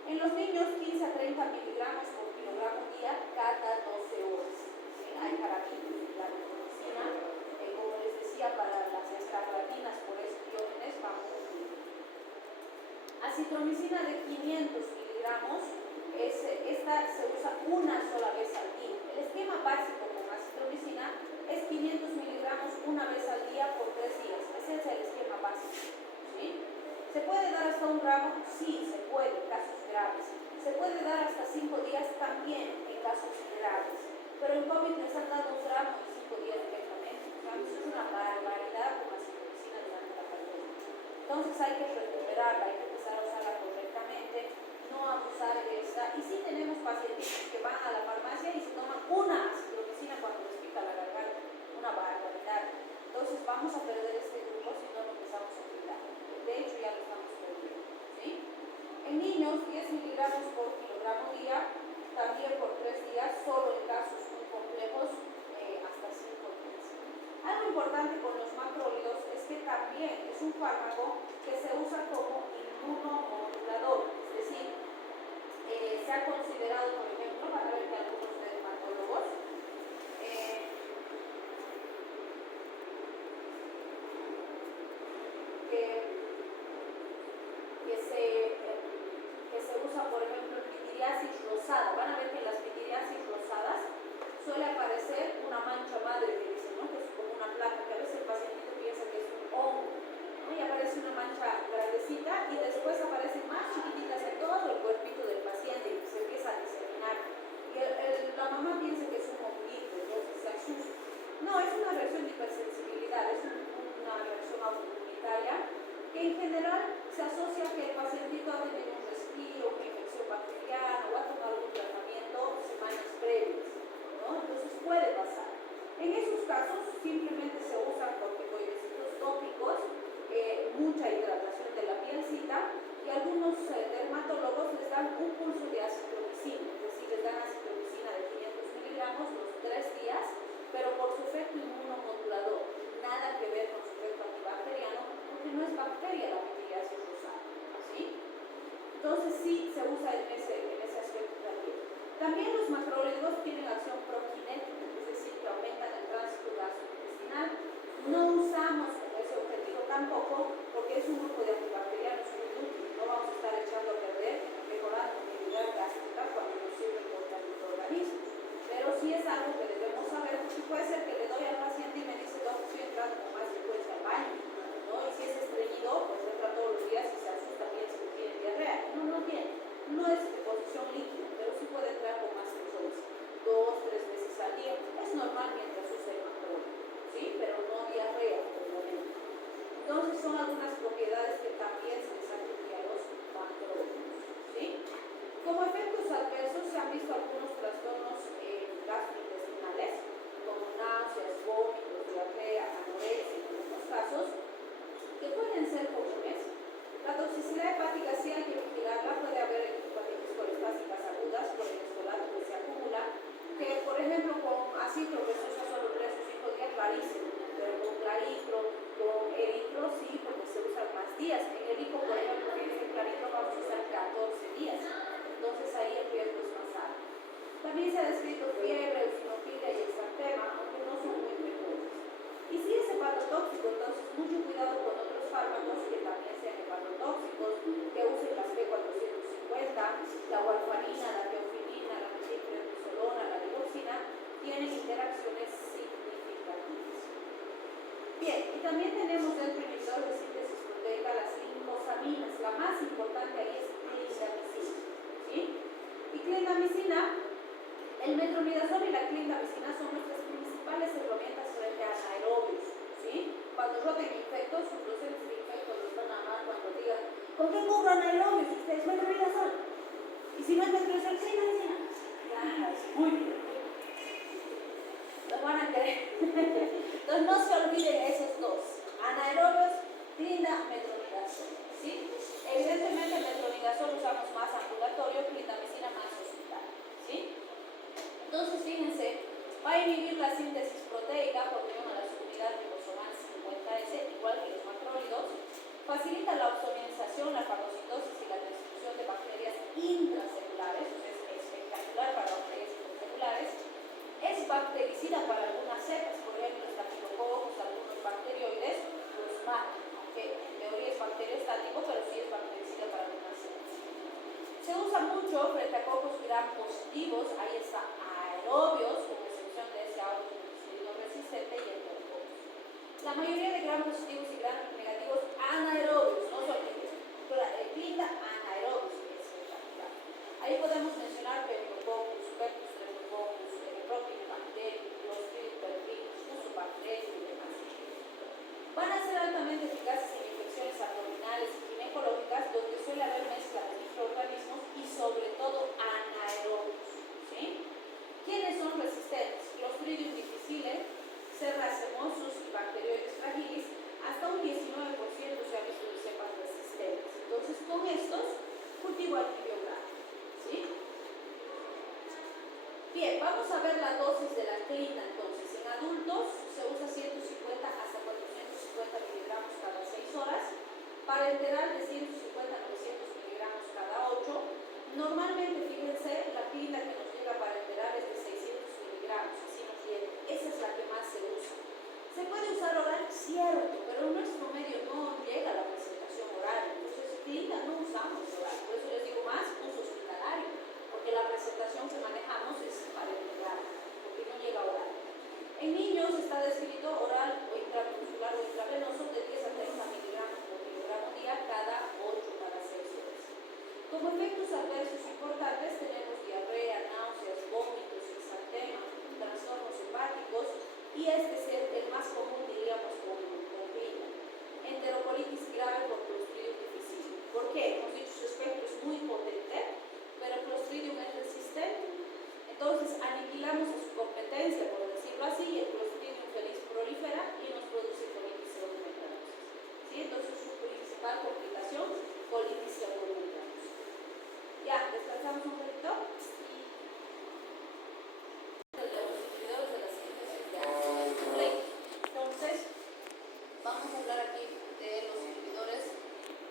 En los niños, 15 a 30 miligramos por kilogramo día cada 12 horas. ¿Sí? Hay carabinos de la eritromicina, como les decía, para las escarlatinas por esquiógenes va muy bien. Acitromicina de 500 miligramos, esta se usa una sola vez al día. El esquema básico con acitromicina es 500 miligramos una vez al día por 3 días. Ese es el esquema básico. ¿Sí? ¿Se puede dar hasta 1 gramo? Sí, se puede, en casos graves. Se puede dar hasta 5 días también en casos graves. Pero en COVID les han dado 1 gramo y 5 días directamente. Eso es una barbaridad con acitromicina durante la pandemia. Entonces hay que recuperarla, hay que empezar a usarla correctamente, no abusar de esta. Y sí tenemos pacientes que van a la farmacia y se toman una acitromicina cuando les pica la garganta. Una barbaridad. Entonces vamos a perder este grupo si no lo empezamos a cuidar. De hecho ya lo estamos perdiendo, ¿sí? En niños, 10 miligramos por kilogramo día, también por 3 días, solo en casos muy complejos, hasta 5 días. Algo importante con los macrólidos es que también es un fármaco que se usa como inmunomodulador, es decir, se ha considerado, por ejemplo, van a ver que algunos dermatólogos que se usa, por ejemplo, en pitiriasis rosada. Van a ver que en las pitiriasis rosadas suele aparecer una mancha madre, que dicen, ¿no? Que es como una placa, que a veces el paciente piensa que es un hongo, ¿no? Y aparece una mancha grandecita y después aparecen más chiquititas en todo el cuerpito del paciente y se empieza a diseminar. Y la mamá piensa que es un honguito, entonces se asusta. No, es una reacción de hipersensibilidad, es una reacción autoinmunitaria que en general se asocia a que el pacientito ha tenido un resfrío, una infección bacteriana o ha tomado algún tratamiento semanas previas, ¿no? Entonces puede pasar. En esos casos simplemente se usan corticoidecitos tópicos, mucha hidratación de la pielcita y algunos dermatólogos les dan un pulso de acitromicina, es decir, les dan acitromicina de 500 miligramos los 3 días, pero por su efecto inmunomodulador, nada que ver con su efecto antibacteriano, porque no es bacteria la pitiriasis rosada, ¿sí? Entonces sí se usa en ese aspecto también. También los macrólidos tienen acción prokinética, es decir, que aumentan el tránsito gastrointestinal. No usamos con ese objetivo tampoco, porque es un grupo de antibacterianos muy útil. No vamos a estar echando a perder, mejorando la actividad gástrica cuando nos sirven contra microorganismos. Pero sí es algo que debemos saber, porque puede ser que le doy al paciente y me dice, no, estoy entrando con más frecuencia al baño, ¿no? Y si es estreñido, pues entra todos los días y visto algunos trastornos gastrointestinales, como náuseas, vómitos, diarrea, anorexia en algunos casos, que pueden ser comunes. La toxicidad hepática sí hay que vigilarla, puede haber hepatitis colestásicas agudas por el estolato que se acumula, que por ejemplo con acitro, que se usa solo 3 o 5 días, rarísimo, pero con claritro, con eritro sí, porque se usan más días. En el hipo, por ejemplo, en este claritro vamos a usar 14 días, entonces ahí el riesgo es más alto. También se ha descrito fiebre, eosinofilia y exantema, aunque no son muy frecuentes. Y si es hepatotóxico, entonces mucho cuidado con otros fármacos que también sean hepatotóxicos, que usen las P450, la warfarina, la teofilina, la metilprednisolona, la digoxina, tienen interacciones significativas. Bien, y también tenemos el inhibidor de síntesis proteica, las lincosaminas. La más importante ahí es clindamicina, ¿sí? Y clindamicina, el metronidazol y la clindamicina son nuestras principales herramientas frente a anaerobios, ¿sí? Cuando roten infectos, sus docentes de infectos los van a amar cuando digan, ¿con qué cubro anaerobios? Ustedes metronidazol. Y si no es metronidazol, clindamicina. Claro, muy bien. Los van a querer. Entonces no se olviden esos dos. Anaerobios, metronidazol, ¿sí? Evidentemente el metronidazol usamos más ambulatorio, clindamicina más hospital, ¿sí? Entonces, fíjense, va a inhibir la síntesis proteica por unión a la subunidad ribosomal 50S, igual que los macrólidos. Facilita la ozonización, la fagocitosis y la destrucción de bacterias intracelulares, o sea, es espectacular para bacterias intracelulares. Es bactericida para algunas cepas, por ejemplo, estafilococos, algunos bacterioides, los mata, aunque en teoría es bacteriostático, pero sí es bactericida para algunas cepas. Se usa mucho frente a cocos gram positivos, ahí está aerobios, con excepción de ese autopenicilino resistente y enterococos. La mayoría de gram positivos y gram negativos anaerobios, no se olviden, clinda anaerobios, que es espectacular. Ahí podemos mencionar Peptococcus, Peptus streptococcus, Propionibacterium, Clostridium perfringens, Fusobacterium y demás. Van a ser altamente eficaces en infecciones abdominales y ginecológicas, donde suele haber mezcla de microorganismos y sobre todo anaerobios, ¿sí? ¿Quiénes son resistentes? Clostridium difficile, C. racemosus y Bacteroides fragilis, hasta un 19% se ha visto de cepas resistentes. Entonces, con estos, cultivo antibiográfico, ¿sí? Bien, vamos a ver la dosis de la clinda. Entonces, en adultos se usa 150 hasta 450 miligramos cada 6 horas, parenteral de 150 a 900 miligramos cada 8. Normalmente, fíjense, la clinda que nos llega parenteral es de 600 miligramos, así nos llega. Esa es la que más se usa. Se puede usar oral, cierto, pero en nuestro medio no llega la presentación oral. Entonces, clinda no usamos oral, por eso les digo más uso hospitalario, porque la presentación que manejamos es parenteral, porque no llega oral. En niños está descrito oral o intramuscular o intravenoso de 10 a 30 miligramos por kilogramo día cada 8 cada 6 horas. Como efectos adversos importantes tenemos diarrea, náuseas, vómitos, exantema, trastornos hepáticos y este es el más común, diríamos, con clinda. Enterocolitis grave por Clostridium difficile. ¿Por qué? Hemos dicho su efecto es muy potente, pero Clostridium es resistente. Entonces aniquilamos a su competencia, por decirlo así, y el Clostridium feliz prolifera y nos produce colitis pseudomembranosa. ¿Sí? Entonces su principal complicación, colitis pseudomembranosa. Ya, descansamos un poquito. Entonces, vamos a hablar aquí de los inhibidores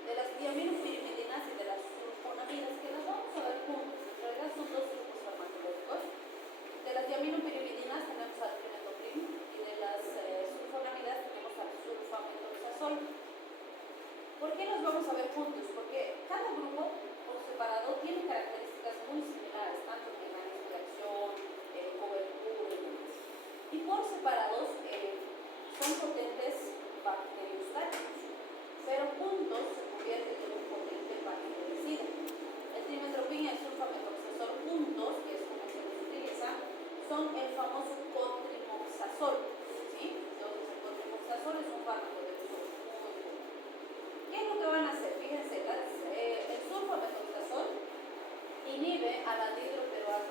de las diaminopirimidinas y de las sulfonamidas, que las vamos a ver juntos. En realidad son dos grupos farmacológicos. De las diaminopirimidinas tenemos al trimethoprim y de las sulfonamidas tenemos al sulfamethoxazol. ¿Por qué los vamos a ver juntos? Porque cada grupo por separado tiene características muy similares, tanto en mecanismo de acción, cobertura y demás. Y por separados son potentes bacteriostáticos, pero juntos se convierten en un potente bactericida. El trimethoprim y el sulfamethoxazol juntos, que es como se los utiliza, son el famoso cotrimoxazol, ¿sí? Entonces el cotrimoxazol es un fármaco de uso muy común. ¿Qué es lo que van a hacer? Fíjense, el sulfamethoxazol inhibe al anhidroperoato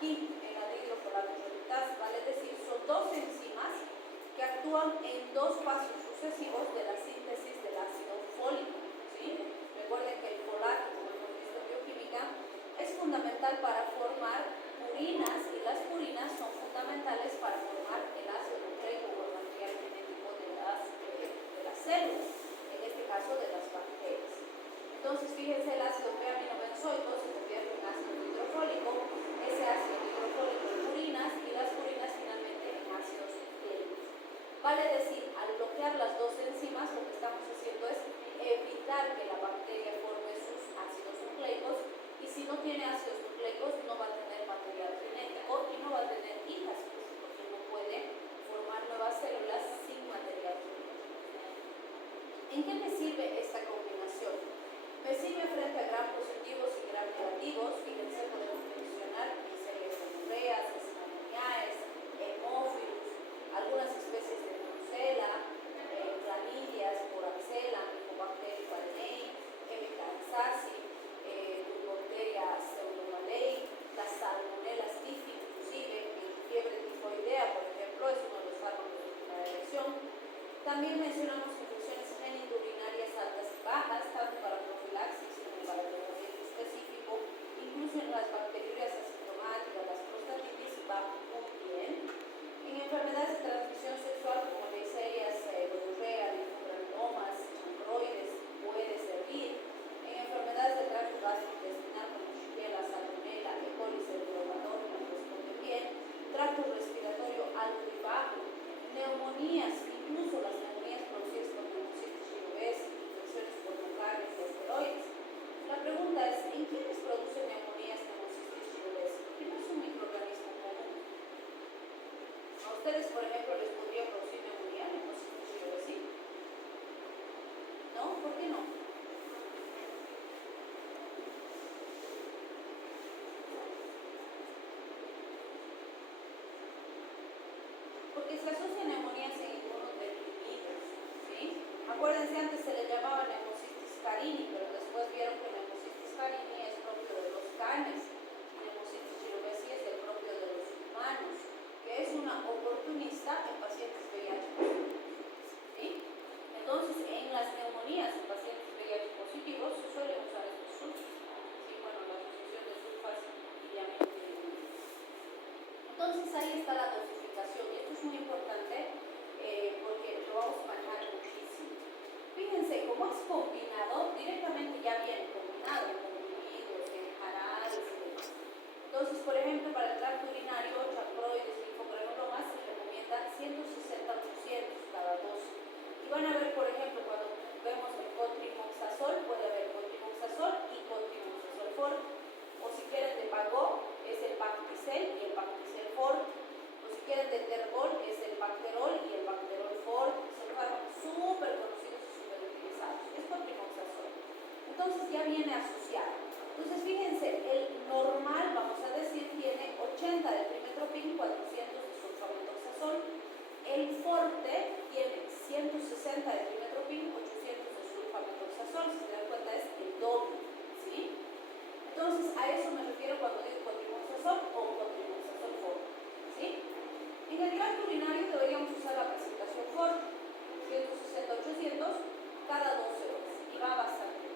aquí en la dihidrofolato reductasa, ¿vale? Es decir, son dos enzimas que actúan en dos pasos sucesivos de la síntesis del ácido fólico, ¿sí? Recuerden que el folato, como hemos visto en bioquímica, es fundamental para formar purinas y las purinas son fundamentales para formar el ácido nucleico o el material genético de las células, en este caso de las bacterias. Entonces, fíjense, el ácido p-aminobenzoico se convierte en ácido hidrofólico, ese ácido hidrofólico en purinas y las purinas finalmente en ácidos nucleicos. Vale decir, al bloquear las dos enzimas, lo que estamos haciendo es evitar que la bacteria forme sus ácidos nucleicos, y si no tiene ácidos nucleicos no va a tener material genético y no va a tener hijas, pues, porque no puede formar nuevas células sin material genético. ¿En qué me sirve esta combinación? Me sirve frente a gram positivos y gram negativos. Fíjense, podemos mencionar Neisseria gonorrhoeas, Leishmaniasis, Haemophilus, algunas especies de Brucella, clamidias, Moraxella, Mycobacterium pyogenes, Hemicalzasi, Bacteria pseudomallei, la Salmonella stifi, inclusive en fiebre tifoidea, por ejemplo, es uno de los fármacos de primera elección. También mencionamos infecciones genitourinarias altas y bajas, tanto para profilaxis como para tratamiento específico, incluso en las bacteriurias asintomáticas, las prostatitis, va muy bien. En enfermedades de transmisión sexual como Neisseria gonorrhoeae, linfogranulomas, chancroides, puede servir. En enfermedades de tracto gastrointestinal como Shigella, Salmonella, E. coli, Helicobacter responde bien. Tracto respiratorio alto y bajo. Neumonías, incluso las neumonías producidas por Pneumocystis jirovecii, infecciones por nocardias y asteroides. La pregunta es, ¿en quiénes producen neumonías Pneumocystis jirovecii? Porque no es un microorganismo común. ¿A ustedes, por ejemplo, les podría producir neumonía Pneumocystis jirovecii? ¿No? ¿Por qué no? Porque se asocia a neumonías en inmunodeprimidos, ¿sí? Acuérdense, antes se le llamaba Pneumocystis carini, pero después vieron que Pneumocystis carini es propio de los canes, Pneumocystis jirovecii es el propio de los humanos, que es una oportunista en pacientes VIH positivos, ¿sí? Entonces, en las neumonías en pacientes VIH positivos se suele usar estos sulfas, ¿sí? Bueno, la asociación de sulfas y diaminotilamina. Entonces, ahí está la dosificación, y esto es muy importante porque lo vamos a manejar muchísimo. Fíjense, como es combinado, directamente ya viene combinado en comprimidos, en jarabes y demás. Entonces, por ejemplo, para el tracto urinario, chancroides, linfogranulomas, se recomienda 160-800 cada dosis. Y van a ver, por ejemplo, cuando vemos el cotrimoxazol, puede haber cotrimoxazol y cotrimoxazol forte. O si quieren de Pagó, es el Pacticel y el Pacticel forte. O si quieren de Tergol, es el Bacterol y el Bacterol forte. Son fármacos súper conocidos y súper utilizados. Es cotrimoxazol. Entonces ya viene asociado. Entonces fíjense, el normal, vamos a decir, tiene 80 de trimestoprim, 400 de sulfamethoxazol. El forte tiene 160 de trimestoprim, 800 de sulfamethoxazol. Si se dan cuenta, es el doble, ¿sí? Entonces, a eso me refiero cuando digo cotrimoxazol o cotrimoxazol forte, ¿sí? En el tracto urinario deberíamos usar la presentación forte, 160-800 cada 12 horas, y va bastante bien.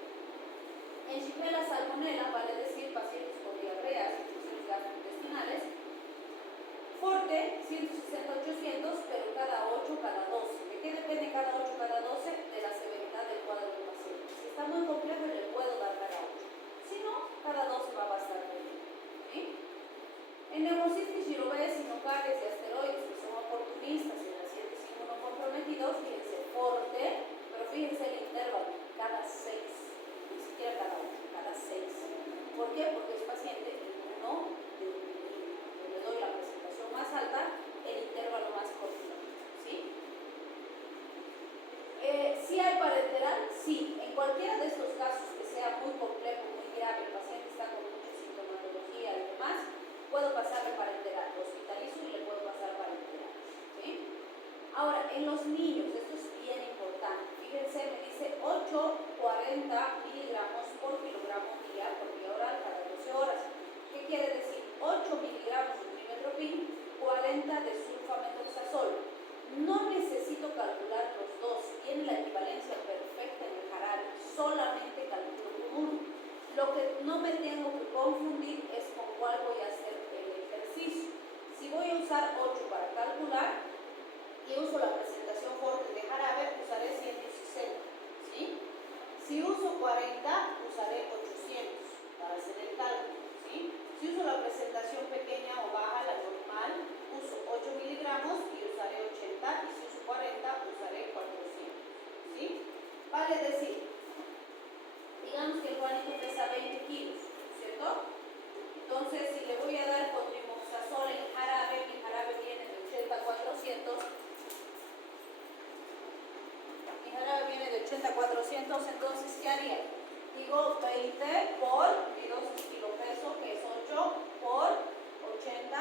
En Shigella salmonella, vale decir pacientes con diarreas, infecciones gastrointestinales, forte 160-800, pero cada 8, cada 12. ¿De qué depende cada 8, cada 12? De la severidad del cuadro del paciente. Si está muy complejo, le puedo dar cada 8. Si no, cada 12 va bastante bien, ¿sí? En Pneumocystis jirovecii, nocardias y asteroides, que son oportunistas y en pacientes inmunocomprometidos, fíjense, forte, pero fíjense el intervalo, cada 6, ni siquiera cada 8, cada 6. ¿Por qué? Porque es paciente inmunodeprimido. Yo le doy la presentación más alta, el intervalo más corto, ¿sí? ¿Sí hay parenteral? Sí. En cualquiera de estos casos que sea muy complejo, muy grave, el paciente está con mucha sintomatología y demás, puedo pasarle parenteral, lo hospitalizo y le puedo pasar parenteral, ¿sí? Ahora, en los niños, esto es bien importante, fíjense, me dice 8-40 miligramos por kilogramo día por vía oral cada 12 horas. ¿Qué quiere decir? 8 miligramos sulfapropin, 40 de sulfamethoxazol. No necesito calcular los dos, tiene la equivalencia perfecta en el jarabe, solamente calculo con uno. Lo que no me tengo que confundir es con cuál voy a hacer el ejercicio. Si voy a usar 8 para calcular y uso la presentación fuerte de jarabe, usaré 160, ¿sí? Si uso 40, usaré 800 para hacer el cálculo, ¿sí? Si uso la presentación pequeña o baja, la normal, uso 8 miligramos y usaré 80, y si uso 40, usaré 400, ¿sí? Vale decir, digamos que el Juanito pesa 20 kilos, ¿cierto? Entonces, si le voy a dar cotrimoxazol en jarabe, mi jarabe viene de 80 a 400, mi jarabe viene de 80 a 400, entonces, ¿qué haría? Digo 20 por mi dosis kilopeso, que es 8, por 80,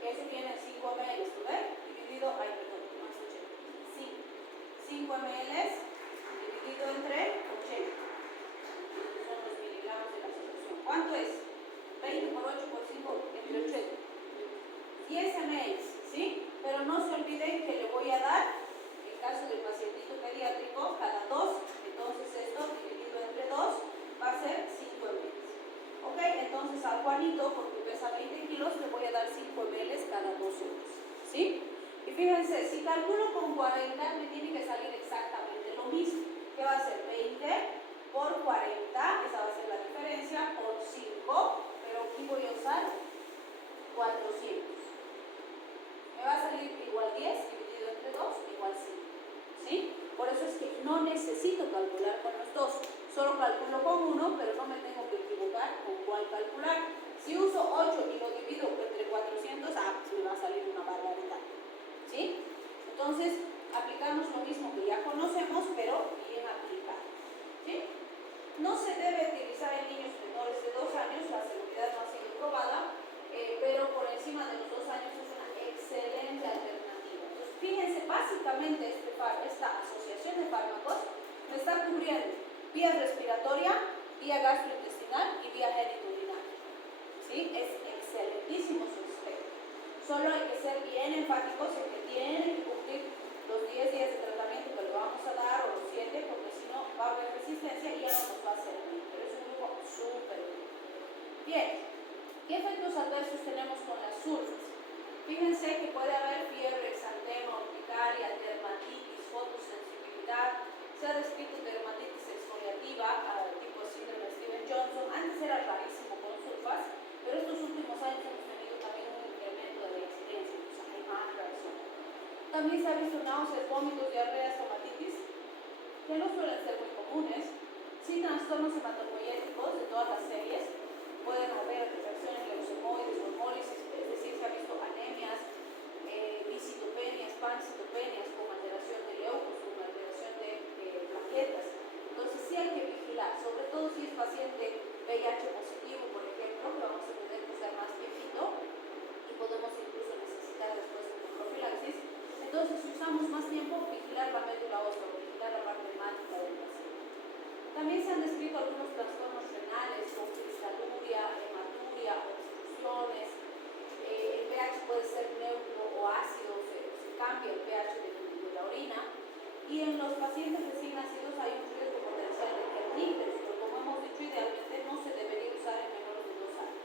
que eso viene en 5 ml, ¿tú ves? Dividido, ay, perdón, más 80, 5 ml dividido entre 80. Son los miligramos de la solución. ¿Cuánto es? 20 por 8 por 5, entre 80. 10 ml, ¿sí? Pero no se olviden que le voy a dar, en el caso del pacientito pediátrico, cada 2. Entonces esto dividido entre 2 va a ser 5 ml. Ok, entonces al Juanito, porque pesa 20 kilos, le voy a dar 5 ml cada 2 horas. ¿Sí? Y fíjense, si calculo con 40, me tiene que salir exactamente lo mismo. ¿Qué va a ser? 20 por 40, esa va a ser la diferencia, por 5, pero aquí voy a usar 400. Me va a salir igual 10 dividido entre 2, igual 5. ¿Sí? Por eso es que no necesito calcular con los dos. Solo calculo con uno, pero no me tengo que equivocar con cuál calcular. Si uso 8 y lo divido entre 400, pues me va a salir una barbaridad. ¿Sí? Entonces, aplicamos lo mismo que ya conocemos, pero bien aplicado. ¿Sí? No se debe utilizar en niños menores de 2 años, la seguridad no ha sido probada, pero por encima de los 2 años es una excelente alternativa. Entonces, fíjense, básicamente esta asociación de fármacos me está cubriendo vía respiratoria, vía gastrointestinal y vía genitourinaria. ¿Sí? Es excelentísimo su espectro. Solo hay que ser bien enfáticos en que tienen que cumplir los 10 días de tratamiento que le vamos a dar, o los 7, porque si no va a haber resistencia y ya no nos va a hacer bien. Pero es un grupo súper bien. Bien, ¿qué efectos adversos tenemos con las sulfas? Fíjense que puede haber fiebre, exantema, urticaria, dermatitis, fotosensibilidad. Se ha descrito dermatitis exfoliativa, tipo síndrome de Stevens-Johnson. Antes era rarísimo con sulfas, pero estos últimos años hemos tenido también un incremento de la incidencia, o sea, hay más personas. También se ha visto náuseas, vómitos, diarrea, estomatitis, que no suelen ser muy comunes. Sí, trastornos hematopoyéticos de todas las series. Pueden haber infecciones leucemoides o hemólisis, es decir, se ha visto anemias, bicitopenias, pancitopenias con alteración de leucos, con alteración de plaquetas. Entonces sí hay que vigilar, sobre todo si es paciente VIH positivo, por ejemplo, que vamos a tener que usar más tiempito y podemos incluso necesitar después de profilaxis. Entonces, si usamos más tiempo, vigilar la médula ósea, vigilar la parte hemática del paciente. También se han descrito algunos trastornos renales, como cristaluria, hematuria, obstrucciones. El pH puede ser neutro o ácido, se cambia el pH de la orina. Y en los pacientes recién nacidos hay un riesgo potencial de kerníferos, pero como hemos dicho, idealmente no se debería usar en menores de 2 años.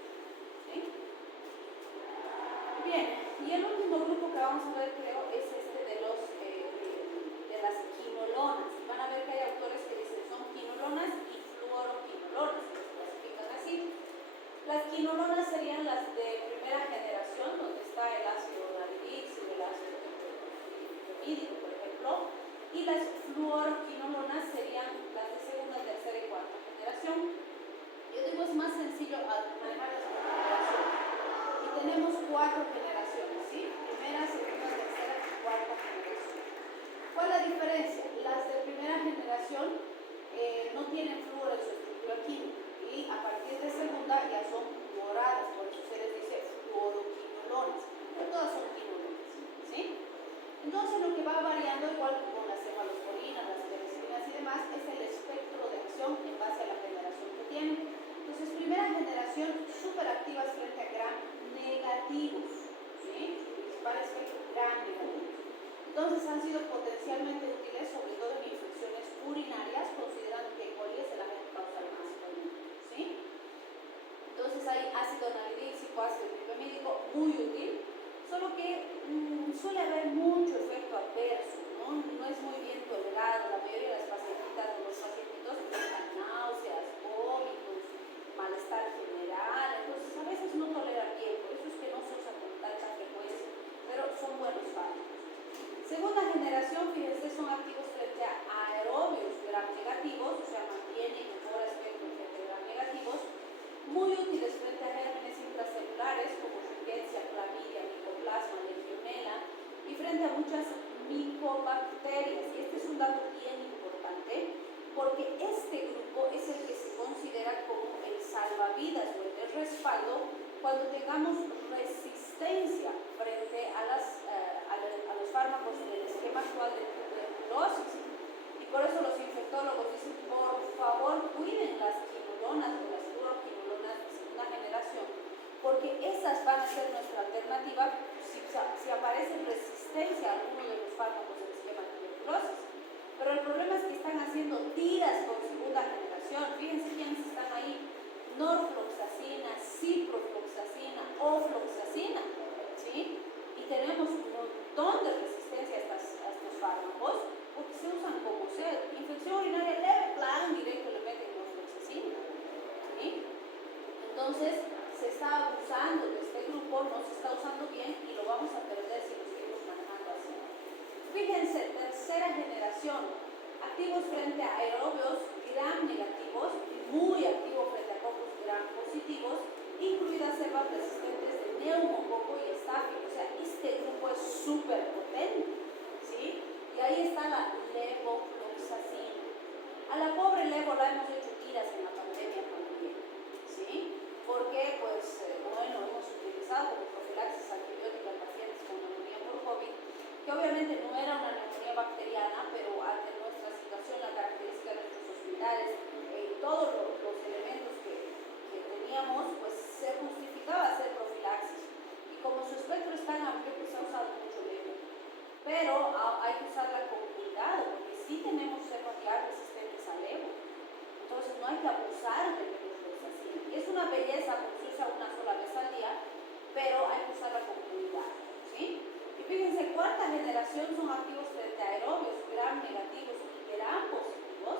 ¿Sí? Bien, y el último grupo que vamos a ver, creo, es este de las quinolonas. Van a ver que hay autores que dicen son quinolonas y fluoroquinolonas, que se clasifican así. Las quinolonas serían las de primera generación, donde está el ácido naridix y el ácido clorhídrico, por ejemplo, y las fluoroquinolonas serían las de segunda, tercera y cuarta generación. Yo digo, es más sencillo manejar las generaciones. Y tenemos 4 generaciones, ¿sí? Primera, segunda, tercera y cuarta generación. ¿Cuál es la diferencia? Las de primera generación no tienen flúor en su estructura química y a partir de segunda ya son fluoradas, por eso se les dice fluoroquinolonas, pero todas son quinolonas, ¿sí? Entonces lo que va variando, igual con las cefalosporinas, las penicilinas y demás, es el espectro de acción en base a la generación que tienen. Entonces, primera generación, súper activas frente a gram Entonces han sido potencialmente útiles, sobre todo en infecciones urinarias, considerando que E. coli es el agente causal más común, ¿sí? Entonces hay ácido nalidíxico, ácido clorhídrico, muy útil, solo que suele haber mucho efecto adverso, ¿no? No es muy bien tolerado. La mayoría de las pacientitas o los pacientitos presentan náuseas, vómitos, malestar general, entonces a veces no toleran bien, por eso es que no se usa con tanta frecuencia, pero son buenos fármacos. Segunda generación, fíjense, son activos frente a aerobios gram negativos, o sea, mantienen mejor aspecto frente a gram negativos, muy útiles frente a gérmenes intracelulares como Rickettsia, clamidia, micoplasma, legionela, y frente a muchas micobacterias. Y este es un dato bien importante, porque este grupo es el que se considera como el salvavidas o el respaldo cuando tengamos resistencia frente a los fármacos del esquema actual de tuberculosis. Y por eso los infectólogos dicen, por favor, cuiden las quinolonas o las fluoroquinolonas de segunda generación, porque esas van a ser nuestra alternativa si aparece resistencia a alguno de los fármacos del esquema de tuberculosis. Pero el problema es que están haciendo tiras con segunda generación. Fíjense quiénes están ahí: norfloxacina, ciprofloxacina, ofloxacina, ¿sí? Y tenemos un montón de resistencia a estos fármacos porque se usan como sea. Infección urinaria leve, plan directo le meten norfloxacina, ¿sí? Entonces se está abusando de este grupo, no se está usando bien y lo vamos a perder si lo seguimos manejando así. Fíjense, tercera generación, activos frente a aerobios gram negativos, muy activo frente a cocos gram positivos, incluidas cepas resistentes de neumococo y estáfilo. O sea, este grupo es súper potente, ¿sí? Y ahí está la levofloxacina. A la pobre levo la hemos hecho tiras en la pandemia también, ¿sí? Porque, pues, bueno, hemos utilizado como profilaxis antibiótica en pacientes con neumonía por COVID, que obviamente no era una neumonía bacteriana, pero ante nuestra situación, la característica de nuestros hospitales, todos los elementos que teníamos, pues se justificaba hacer profilaxis. Y como su espectro es tan amplio, pues se ha usado mucho levo. Pero hay que usarla con cuidado, porque sí tenemos cepas ya resistentes al levo. Entonces no hay que abusar de levofloxacina. Y es una belleza porque se usa una sola vez al día, pero hay que usarla con cuidado, ¿sí? Y fíjense, cuarta generación son activos frente a aerobios gram negativos y gram positivos,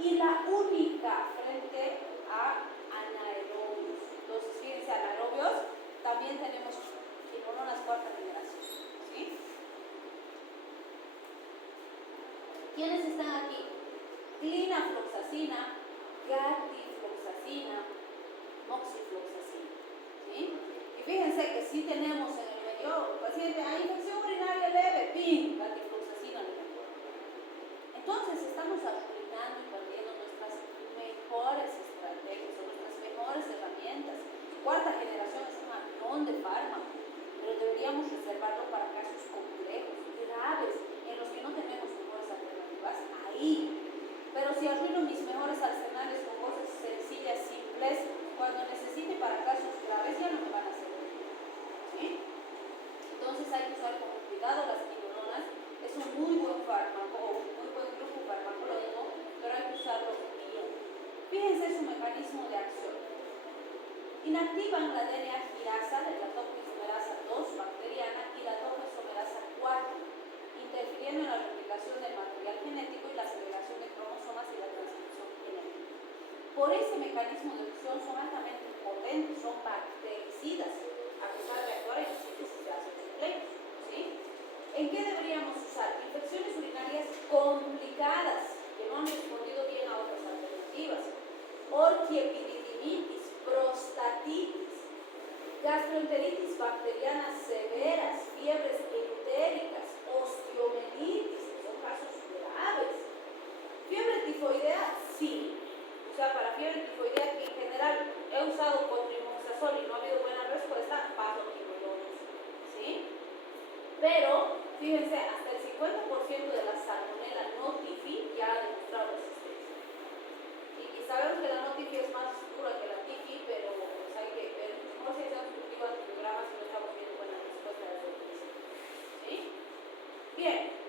y la única frente a anaerobios. Entonces, fíjense, anaerobios también tenemos quinolonas cuarta generación, ¿sí? ¿Quiénes están aquí? Clinafloxacina, gatifloxacina, moxifloxacina, ¿sí? Y fíjense que sí tenemos en el medio paciente a infección urinaria leve, ¡pim!, gatifloxacina. Entonces estamos arruinando y perdiendo nuestras mejores estrategias o nuestras mejores herramientas. Cuarta generación es un avión de fármaco, pero deberíamos reservarlo para casos complejos, graves, en los que no tenemos mejores alternativas ahí. Pero si arruino mis mejores arsenales con cosas sencillas, simples, cuando necesite para casos graves ya no me van a servir, ¿sí? Entonces hay que usar con cuidado las quinolonas. Es un muy buen fármaco, muy buen grupo farmacológico, pero hay que usarlo bien. Fíjense su mecanismo de acción. Inactivan la DNA girasa de la topoisomerasa 2 bacteriana y la topoisomerasa 4, interfiriendo en la replicación del material genético y la segregación de cromosomas y la transcripción genética. Por ese mecanismo de acción son altamente potentes, son bactericidas, a pesar de actuar en síntesis de ácidos nucleicos, ¿sí? ¿En qué deberíamos usar? Infecciones urinarias complicadas, que no han respondido bien a otras alternativas, orquiepididimitis, prostatitis, gastroenteritis bacterianas severas, fiebres entéricas, osteomelitis, que son casos graves. Fiebre tifoidea, sí. O sea, para fiebre tifoidea, que en general he usado cotrimoxazol y no ha habido buena respuesta, bajo tiroidosis, ¿sí? Pero, fíjense, hasta el 50% de la salmonella notifi ya ha demostrado resistencia. Y sabemos que la notifi es más dura que la tifi, pero pues, hay que ver, mejor si hacemos cultivo antibiogramas y no estamos viendo buena respuesta de la ¿sí? Bien.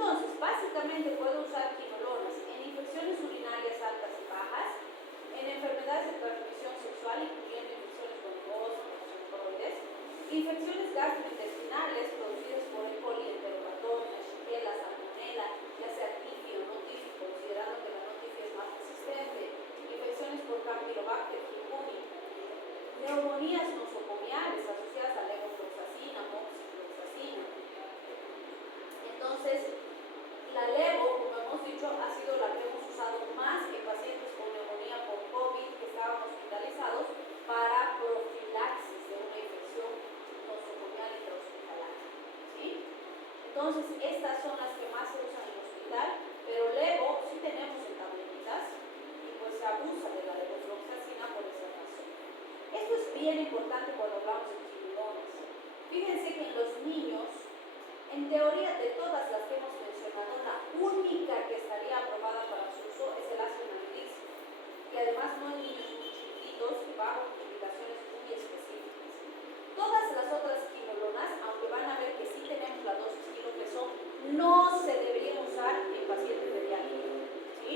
Entonces, básicamente puedo usar quinolonas en infecciones urinarias altas y bajas, en enfermedades de transmisión sexual, incluyendo infecciones gonorreicas, hemorroides, infecciones gastrointestinales producidas por E. coli, enteropatógenes, Shigella, salmonella, ya sea tifi o no tifi, considerando que la no tifi es más resistente, infecciones por Campylobacter jejuni, neumonías nosocomiales asociadas a levofloxacina, moxifloxacina. Entonces, la levo, como hemos dicho, ha sido la que hemos usado más en pacientes con neumonía por COVID que estaban hospitalizados para profilaxis de una infección nosocomial intrahospitalaria. ¿Sí? Entonces, estas son las que más se usan en el hospital, pero levo sí tenemos en tabletitas y pues se abusa de la levofloxacina por esa razón. Esto es bien importante cuando hablamos de quinolonas. Fíjense que en los niños, en teoría, de todas las que hemos mencionado, la única que estaría aprobada para su uso es el ácido nalidíxico, y además no en niños muy chiquititos y bajo indicaciones muy específicas. Todas las otras quinolonas, aunque van a ver que sí tenemos la dosis kilo peso, no se deberían usar en pacientes de diabetes. ¿Sí?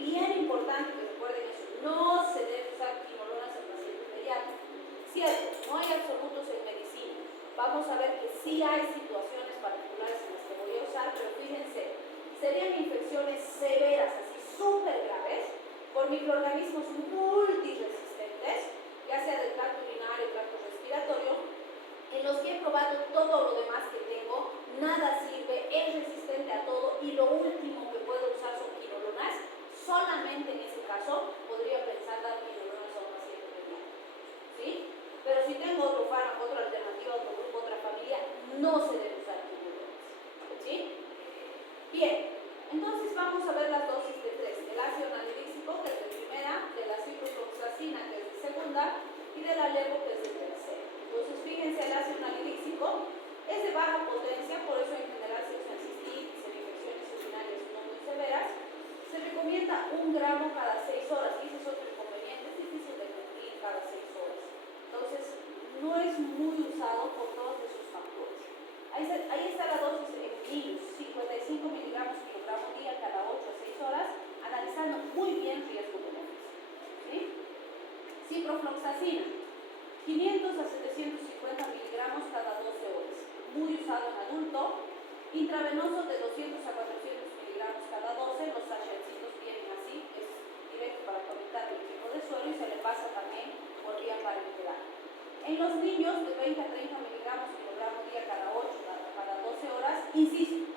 Bien importante que recuerden eso, no se debe usar quinolonas en pacientes de diabetes. Cierto, no hay absolutos en medicina. Vamos a ver que sí hay situaciones particulares en las que voy a usar, pero fíjense, serían infecciones severas, así súper graves, por microorganismos multiresistentes, ya sea del tracto urinario, tracto respiratorio, en los que he probado todo lo demás que tengo, nada sirve, es resistente a todo y lo último que puedo usar son quinolonas. Solamente en ese caso podría pensar dar quinolonas a un paciente pediátrico. ¿Sí? Pero si tengo otro fármaco, otra alternativa, otro grupo, otra familia, no se debe usar quinolonas. ¿Sí? Bien, entonces vamos a ver las dosis de 3. El ácido nalidíxico, que es de primera, de la ciprofloxacina, que es de segunda, y de la levo, que es de tercera. Entonces, fíjense, el ácido nalidíxico es de baja potencia, por eso en general se usa en cistitis, en infecciones urinarias no muy severas. Se recomienda 1 gramo cada 6 horas, y ese es otro inconveniente, es difícil de cumplir cada 6 horas. Entonces, no es muy usado por todos esos factores. Ahí está la dosis en niños, 55 miligramos kilogramo día cada 8 a 6 horas, analizando muy bien riesgo-beneficio. ¿Sí? Ciprofloxacina, 500 a 750 miligramos cada 12 horas, muy usado en adulto. Intravenoso de 200 a 400 miligramos cada 12, los sachetitos vienen así, es directo para conectar el equipo de suelo y se le pasa también por vía parenteral. En los niños de 20 a 30 miligramos kilogramo día cada 8, cada 12 horas, insisto,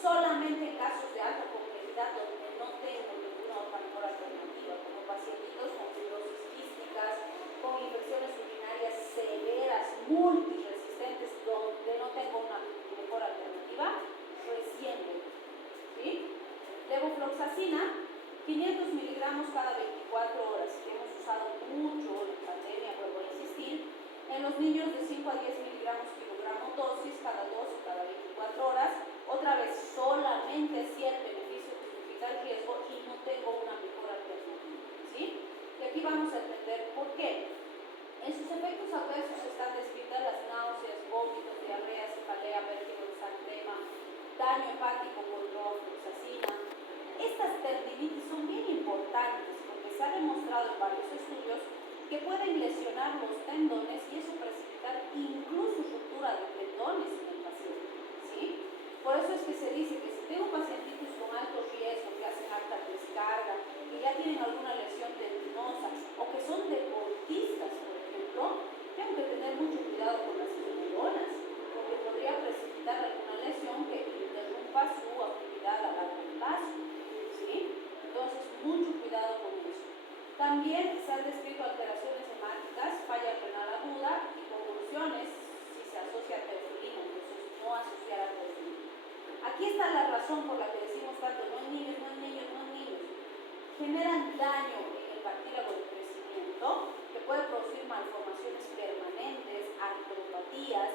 solamente en casos de alta complejidad donde no tengo ninguna otra mejor alternativa, como pacientitos con fibrosis quísticas, con infecciones urinarias severas, multiresistentes, donde no tengo una mejor alternativa, recién. ¿Sí? Levofloxacina, 500 miligramos cada 24 horas, que hemos usado mucho en pandemia, vuelvo a insistir. En los niños de 5 a 10 miligramos kilogramo dosis cada 2 o cada 24 horas, otra vez solamente si el beneficio justifica el riesgo y no tengo una mejor alternativa. ¿Sí? Y aquí vamos a entender por qué. En sus efectos adversos están descritas las náuseas, vómitos, diarrea, cefalea, vértigo, exantema, daño hepático por levofloxacina. Estas tendinitis son bien importantes porque se ha demostrado en varios estudios que pueden lesionar los tendones y eso precipitar incluso ruptura de tendones en el paciente. ¿Sí? Por eso es que se dice que si tengo pacientitos con alto riesgo, que hacen alta descarga, que ya tienen alguna lesión tendinosa o que son deportistas, por ejemplo, tengo que tener mucho cuidado con las quinolonas porque podría precipitar alguna lesión que interrumpa su actividad a largo plazo. ¿Sí? Entonces, mucho cuidado con eso. También se han descrito alteraciones hemáticas, falla renal aguda y convulsiones si se asocia a teofilina, entonces no asociar a teofilina. Aquí está la razón por la que decimos tanto no en niños, no en niños, no en niños. Generan daño en el cartílago de crecimiento que puede producir malformaciones permanentes, artropatías,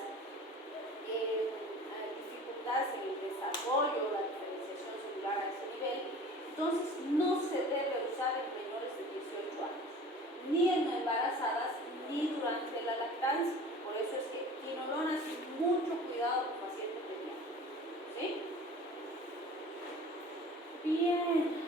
dificultades en el desarrollo, la diferenciación celular a ese nivel. Entonces no se debe usar en menores de 18 años, ni en embarazadas, ni durante la lactancia. Por eso es que quinolonas, mucho cuidado con pacientes pediátricos. ¿Sí? Bien.